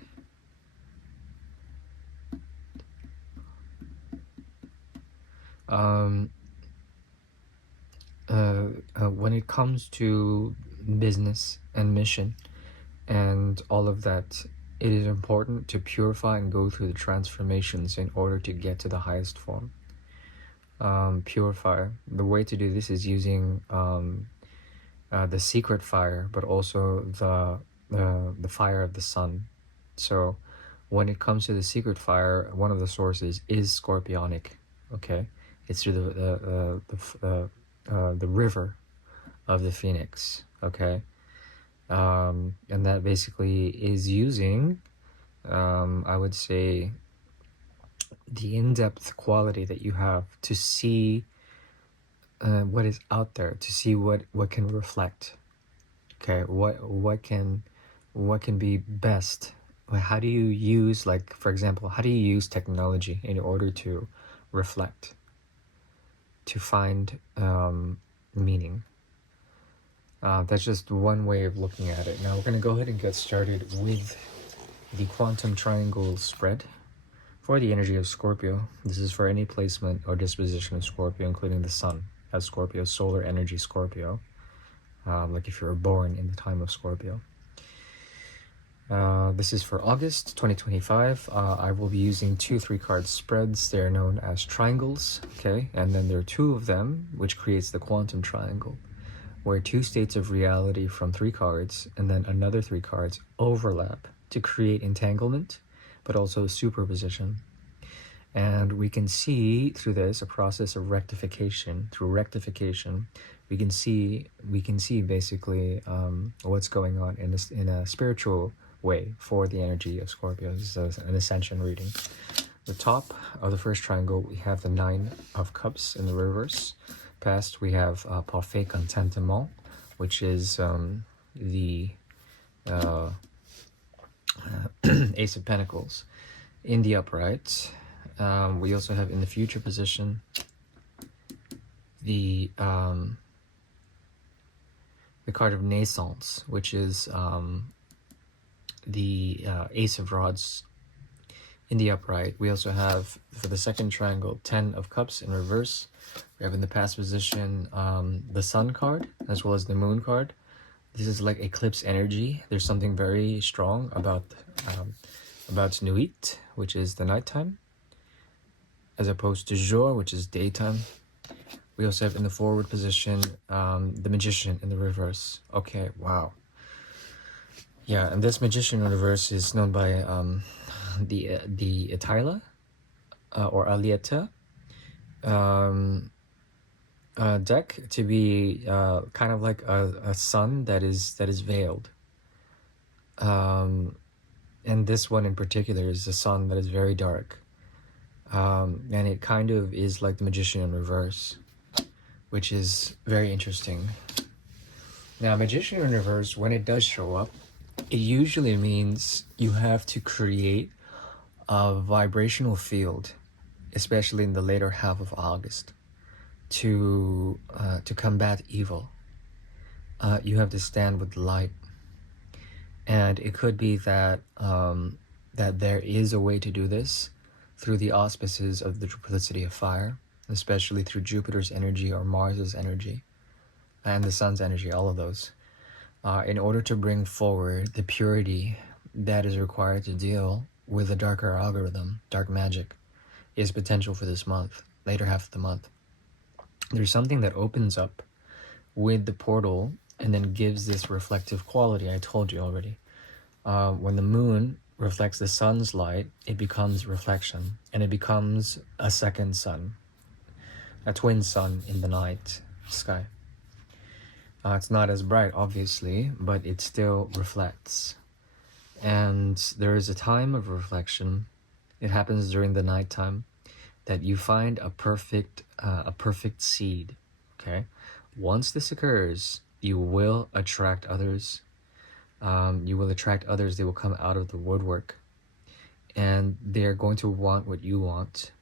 When it comes to business and mission and all of that, it is important to purify and go through the transformations in order to get to the highest form. Purify. The way to do this is using the secret fire, but also the fire of the sun. So when it comes to the secret fire, one of the sources is scorpionic. Okay, it's through the river of the phoenix. Okay, and that basically is using, I would say, the in-depth quality that you have to see what is out there, to see what can reflect. Okay, what can be best. How do you use, like, for example, how do you use technology in order to reflect, to find meaning? That's just one way of looking at it. Now we're going to go ahead and get started with the quantum triangle spread for the energy of Scorpio. This is for any placement or disposition of Scorpio, including the sun as Scorpio, solar energy Scorpio, like if you were born in the time of Scorpio. This is for August 2025. I will be using 2 3-card spreads. They're known as triangles, okay? And then there are 2 of them, which creates the quantum triangle, where 2 states of reality from 3 cards and then another 3 cards overlap to create entanglement, but also superposition. And we can see through this a process of rectification. Through rectification, we can see basically what's going on in a spiritual way for the energy of Scorpio. This is an ascension reading. The top of the first triangle, we have the 9 of Cups in the reverse. Past, we have Parfait Contentement, which is the Ace of Pentacles. In the upright, we also have in the future position the card of Naissance, which is the Ace of Rods in the upright. We also have, for the second triangle, 10 of Cups in reverse. We have in the past position the Sun card as well as the Moon card. This is like eclipse energy. There's something very strong about Nuit, which is the nighttime. as opposed to jour, which is daytime. We also have in the forward position the Magician in the reverse. Okay, wow. Yeah, and this Magician in reverse is known by the Attila or Alieta deck to be kind of like a sun that is veiled. And this one in particular is a sun that is very dark. And it kind of is like the Magician in reverse, which is very interesting. Now, Magician in reverse, when it does show up, it usually means you have to create a vibrational field, especially in the later half of August, to combat evil. You have to stand with light, and it could be that that there is a way to do this through the auspices of the duplicity of fire, especially through Jupiter's energy or Mars's energy, and the Sun's energy, all of those, in order to bring forward the purity that is required to deal with the darker algorithm. Dark magic is potential for this month, later half of the month. There's something that opens up with the portal and then gives this reflective quality. I told you already. When the moon reflects the sun's light, it becomes reflection, and it becomes a second sun, a twin sun in the night sky. It's not as bright, obviously, but it still reflects. And there is a time of reflection. It happens during the nighttime that you find a perfect seed. Okay, once this occurs, you will attract others. You will attract others. They will come out of the woodwork, and they're going to want what you want,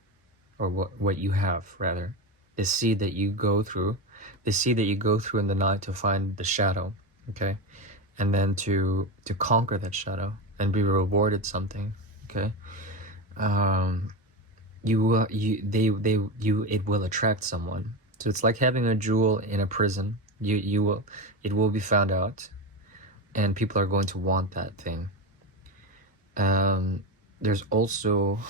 or what you have rather. The seed that you go through, in the night to find the shadow, okay, and then to conquer that shadow and be rewarded something, okay. It will attract someone. So it's like having a jewel in a prison. It will be found out, and people are going to want that thing. There's also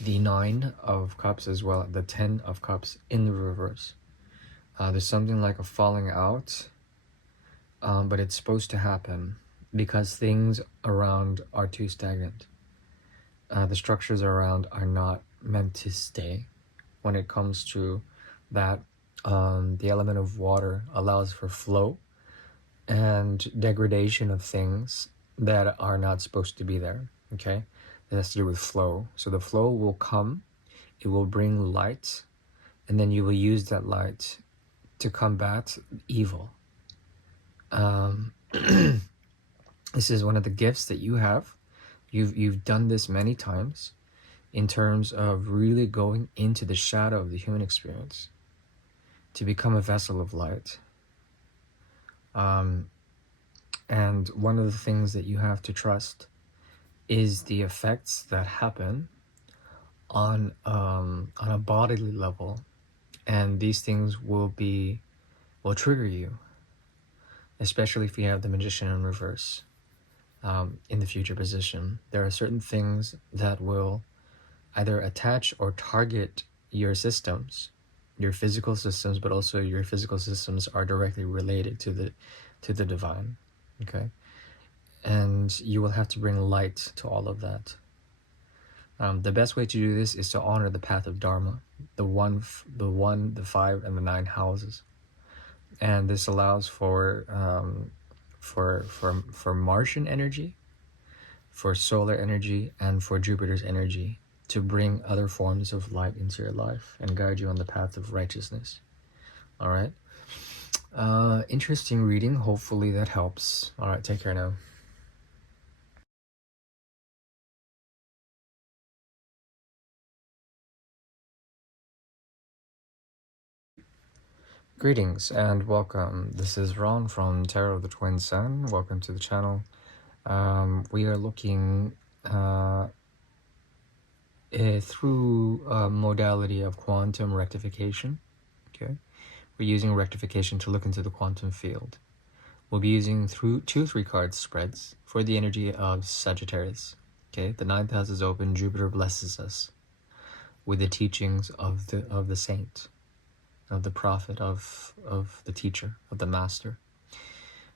the 9 of Cups as well, the 10 of Cups in the reverse. There's something like a falling out, but it's supposed to happen because things around are too stagnant. The structures around are not meant to stay. When it comes to that, the element of water allows for flow and degradation of things that are not supposed to be there, okay? It has to do with flow. So the flow will come, it will bring light, and then you will use that light to combat evil. This is one of the gifts that you have. You've done this many times in terms of really going into the shadow of the human experience to become a vessel of light. And one of the things that you have to trust is the effects that happen on a bodily level, and these things will trigger you, especially if you have the Magician in reverse in the future position. There are certain things that will either attach or target your systems, your physical systems, but also your physical systems are directly related to the divine, okay? And you will have to bring light to all of that. The best way to do this is to honor the path of Dharma, the 1, the 5, and the 9 houses, and this allows for Martian energy, for solar energy, and for Jupiter's energy to bring other forms of light into your life and guide you on the path of righteousness. All right. Interesting reading. Hopefully that helps. All right. Take care now. Greetings and welcome. This is Ron from Tarot of the Twin Sun. Welcome to the channel. We are looking through a modality of quantum rectification. Okay, we're using rectification to look into the quantum field. We'll be using 2 3-card spreads for the energy of Sagittarius. Okay, the 9th house is open. Jupiter blesses us with the teachings of the saint, of the prophet, of the teacher, of the master.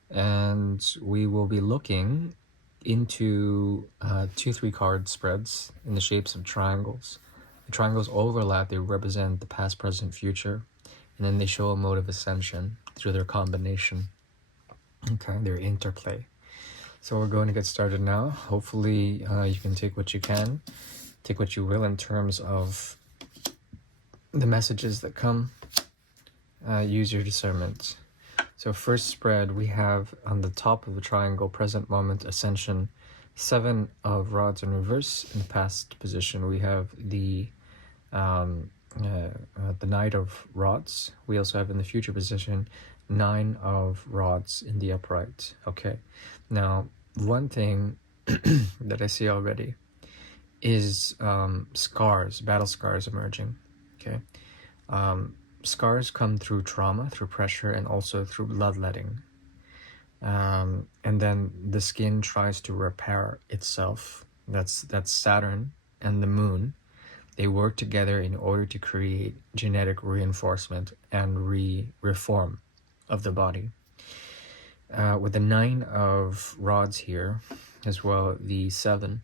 And we will be looking into 2-3 card spreads in the shapes of triangles. The triangles overlap, they represent the past, present, future, and then they show a mode of ascension through their combination, okay, their interplay. So we're going to get started now. Hopefully you can take what you can, take what you will in terms of the messages that come. Use your discernment. So first spread, we have on the top of the triangle, present moment, ascension, 7 of rods in reverse. In the past position, we have the Knight of Rods. We also have in the future position 9 of Rods in the upright. Okay, now one thing that I see already is scars, battle scars emerging. Okay, scars come through trauma, through pressure, and also through bloodletting. And then the skin tries to repair itself. That's Saturn and the moon. They work together in order to create genetic reinforcement and reform of the body. With the 9 of rods here, as well the 7,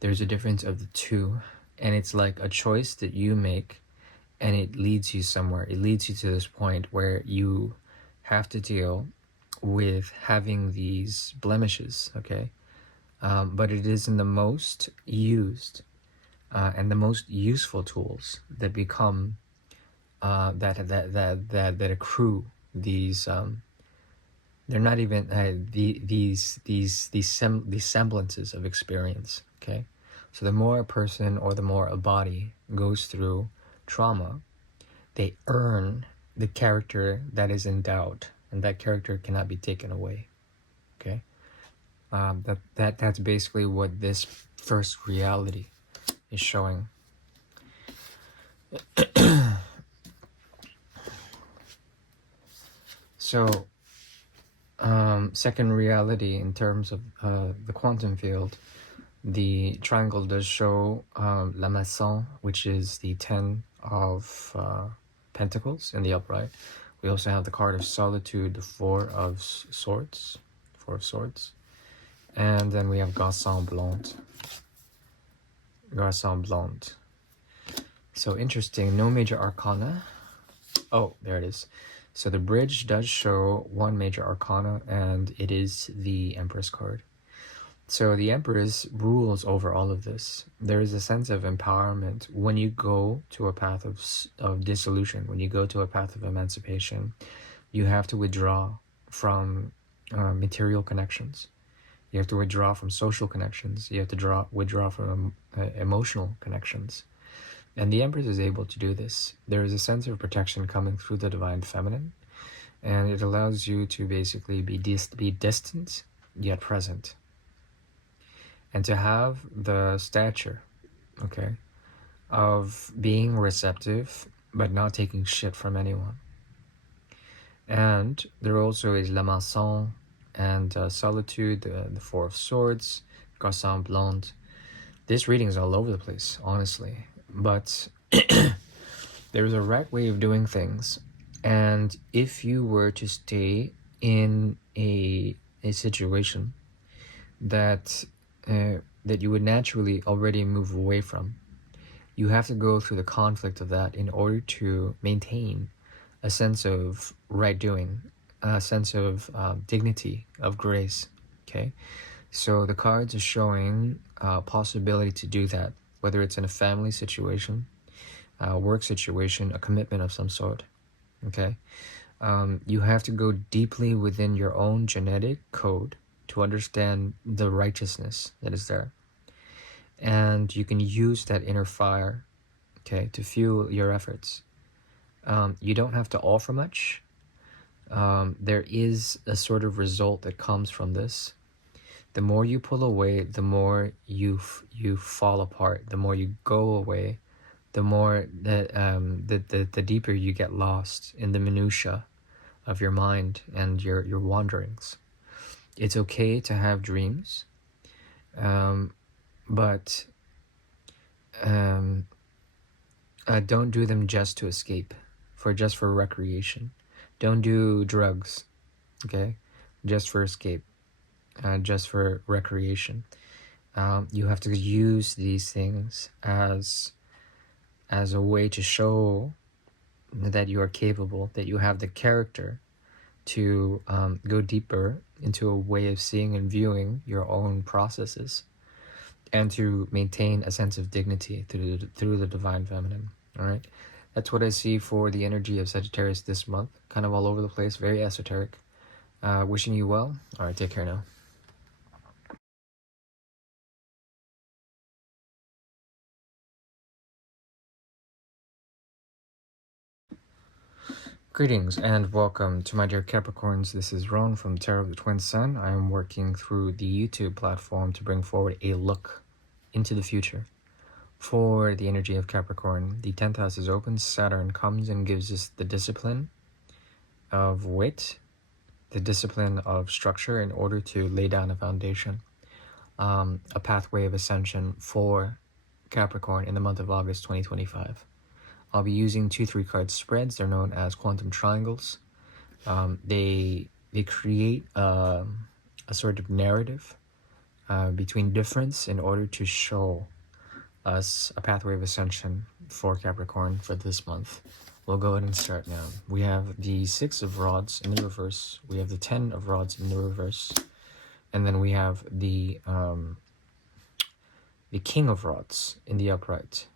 there's a difference of the 2, and it's like a choice that you make, and it leads you somewhere. It leads you to this point where you have to deal with having these blemishes, okay? But it is in the most used and the most useful tools that become that accrue these. They're not even these semblances of experience. Okay, so the more a person or the more a body goes through trauma, they earn the character that is endowed, and that character cannot be taken away. Okay, that's basically what this first reality is showing. So second reality in terms of the quantum field, the triangle does show La Maison, which is the 10 of Pentacles in the upright. We also have the card of Solitude, the 4 of Swords, and then we have Garçon Blonde. So interesting, no major arcana. Oh, there it is. So the bridge does show 1 major arcana, and it is the Empress card. So the Empress rules over all of this. There is a sense of empowerment when you go to a path of dissolution, when you go to a path of emancipation. You have to withdraw from material connections. You have to withdraw from social connections. You have to withdraw from emotional connections. And the Empress is able to do this. There is a sense of protection coming through the Divine Feminine, and it allows you to basically be distant yet present, and to have the stature, okay, of being receptive but not taking shit from anyone. And there also is La Maison and Solitude, the 4 of Swords, Garçon Blonde. This reading is all over the place, honestly. But there's a right way of doing things, and if you were to stay in a situation that you would naturally already move away from, you have to go through the conflict of that in order to maintain a sense of right doing, a sense of dignity, of grace. Okay, so the cards are showing a possibility to do that, whether it's in a family situation, a work situation, a commitment of some sort. Okay, you have to go deeply within your own genetic code to understand the righteousness that is there, and you can use that inner fire, okay, to fuel your efforts. You don't have to offer much. There is a sort of result that comes from this. The more you pull away, the more you fall apart. The more you go away, the more the deeper you get lost in the minutia of your mind and your wanderings. It's okay to have dreams, but Don't do them just to escape, just for recreation. Don't do drugs, okay? Just for escape, just for recreation. You have to use these things as a way to show that you are capable, that you have the character to go deeper into a way of seeing and viewing your own processes, and to maintain a sense of dignity through the divine feminine. All right, that's what I see for the energy of Sagittarius this month. Kind of all over the place, very esoteric. Wishing you well. All right, take care now. Greetings and welcome to my dear Capricorns. This is Ron from Tarot of the Twin Sun. I am working through the YouTube platform to bring forward a look into the future for the energy of Capricorn. The 10th house is open. Saturn comes and gives us the discipline of wit, the discipline of structure in order to lay down a foundation, a pathway of ascension for Capricorn in the month of August 2025. I'll be using 2-3 card spreads. They're known as quantum triangles. They create a sort of narrative between difference in order to show us a pathway of ascension for Capricorn for this month. We'll go ahead and start now. We have the 6 of rods in the reverse. We have the 10 of rods in the reverse. And then we have the King of rods in the upright.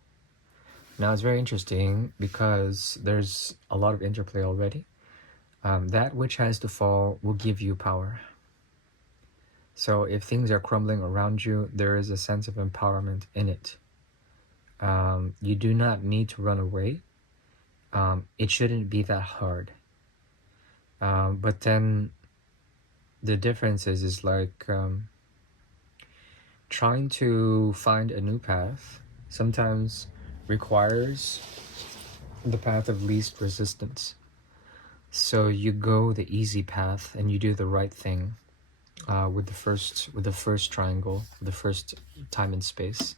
Now it's very interesting because there's a lot of interplay already. That which has to fall will give you power. So if things are crumbling around you, there is a sense of empowerment in it. You do not need to run away. It shouldn't be that hard. But then the difference is like trying to find a new path sometimes requires the path of least resistance. So you go the easy path and you do the right thing with the first triangle, the first time and space.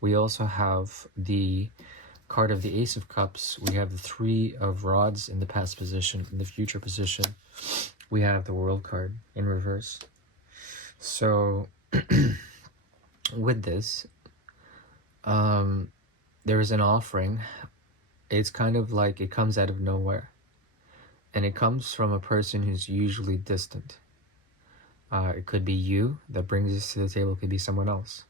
We also have the card of the Ace of Cups. We have the 3 of rods in the past position. In the future position, we have the World card in reverse. So with this, there is an offering. It's kind of like it comes out of nowhere. And it comes from a person who's usually distant. It could be you that brings this to the table. It could be someone else.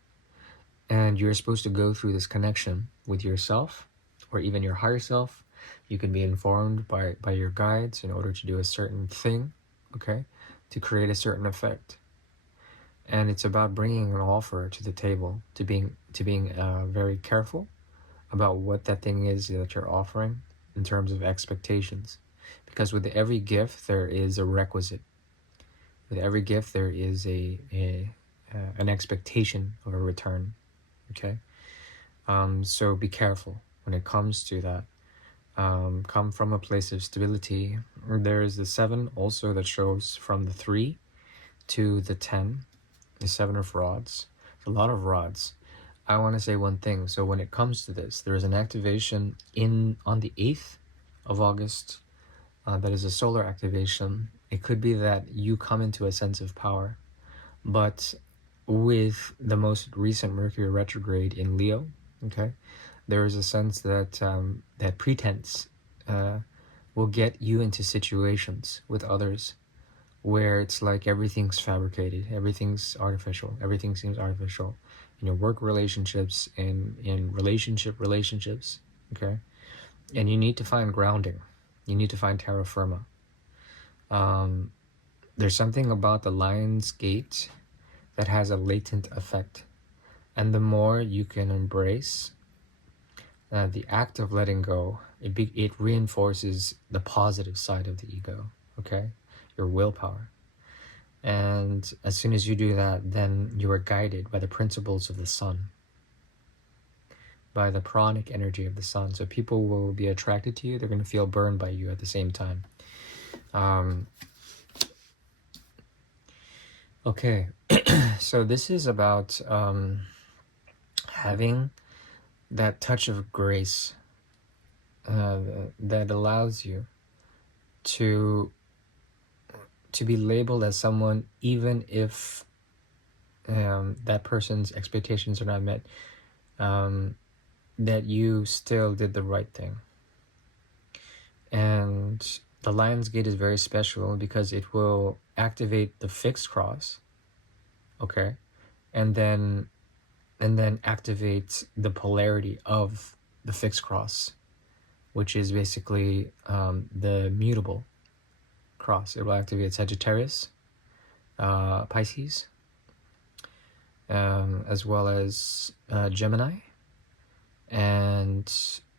And you're supposed to go through this connection with yourself or even your higher self. You can be informed by your guides in order to do a certain thing, okay, to create a certain effect. And it's about bringing an offer to the table, to being very careful about what that thing is that you're offering in terms of expectations. Because with every gift, there is a requisite. With every gift, there is an expectation of a return. Okay, so be careful when it comes to that. Come from a place of stability. There is the 7 also that shows from the 3 to the 10, the 7 of rods. It's a lot of rods. I want to say one thing. So when it comes to this, there is an activation on the 8th of August. That is a solar activation. It could be that you come into a sense of power, but with the most recent Mercury retrograde in Leo, okay, there is a sense that that pretense will get you into situations with others where it's like everything's fabricated, everything's artificial, everything seems artificial in your work relationships, in relationships, okay, and you need to find grounding. You need to find terra firma. There's something about the Lion's Gate that has a latent effect. And the more you can embrace the act of letting go, it reinforces the positive side of the ego, okay? Your willpower. And as soon as you do that, then you are guided by the principles of the sun, by the pranic energy of the sun. So people will be attracted to you. They're going to feel burned by you at the same time. Okay, so this is about having that touch of grace that allows you to be labeled as someone, even if that person's expectations are not met, that you still did the right thing. And the Lion's Gate is very special because it will activate the fixed cross, okay, and then activate the polarity of the fixed cross, which is basically the mutable cross. It will activate Sagittarius, Pisces, as well as Gemini, and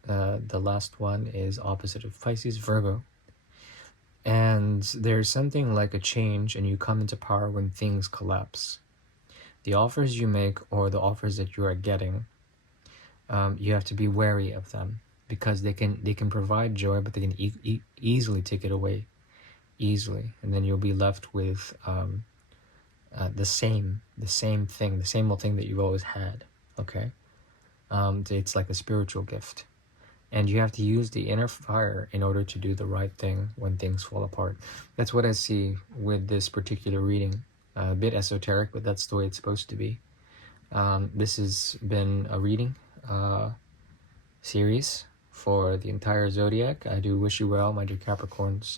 the last one is opposite of Pisces, Virgo. And there's something like a change, and you come into power when things collapse. The offers you make, or the offers that you are getting, you have to be wary of them, because they can provide joy, but they can easily take it away, easily, and then you'll be left with the same thing, the same old thing that you've always had. Okay, it's like a spiritual gift, and you have to use the inner fire in order to do the right thing when things fall apart. That's what I see with this particular reading. A bit esoteric, but that's the way it's supposed to be. This has been a reading series for the entire zodiac. I do wish you well, my dear Capricorns,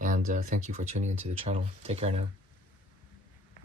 and thank you for tuning into the channel. Take care now.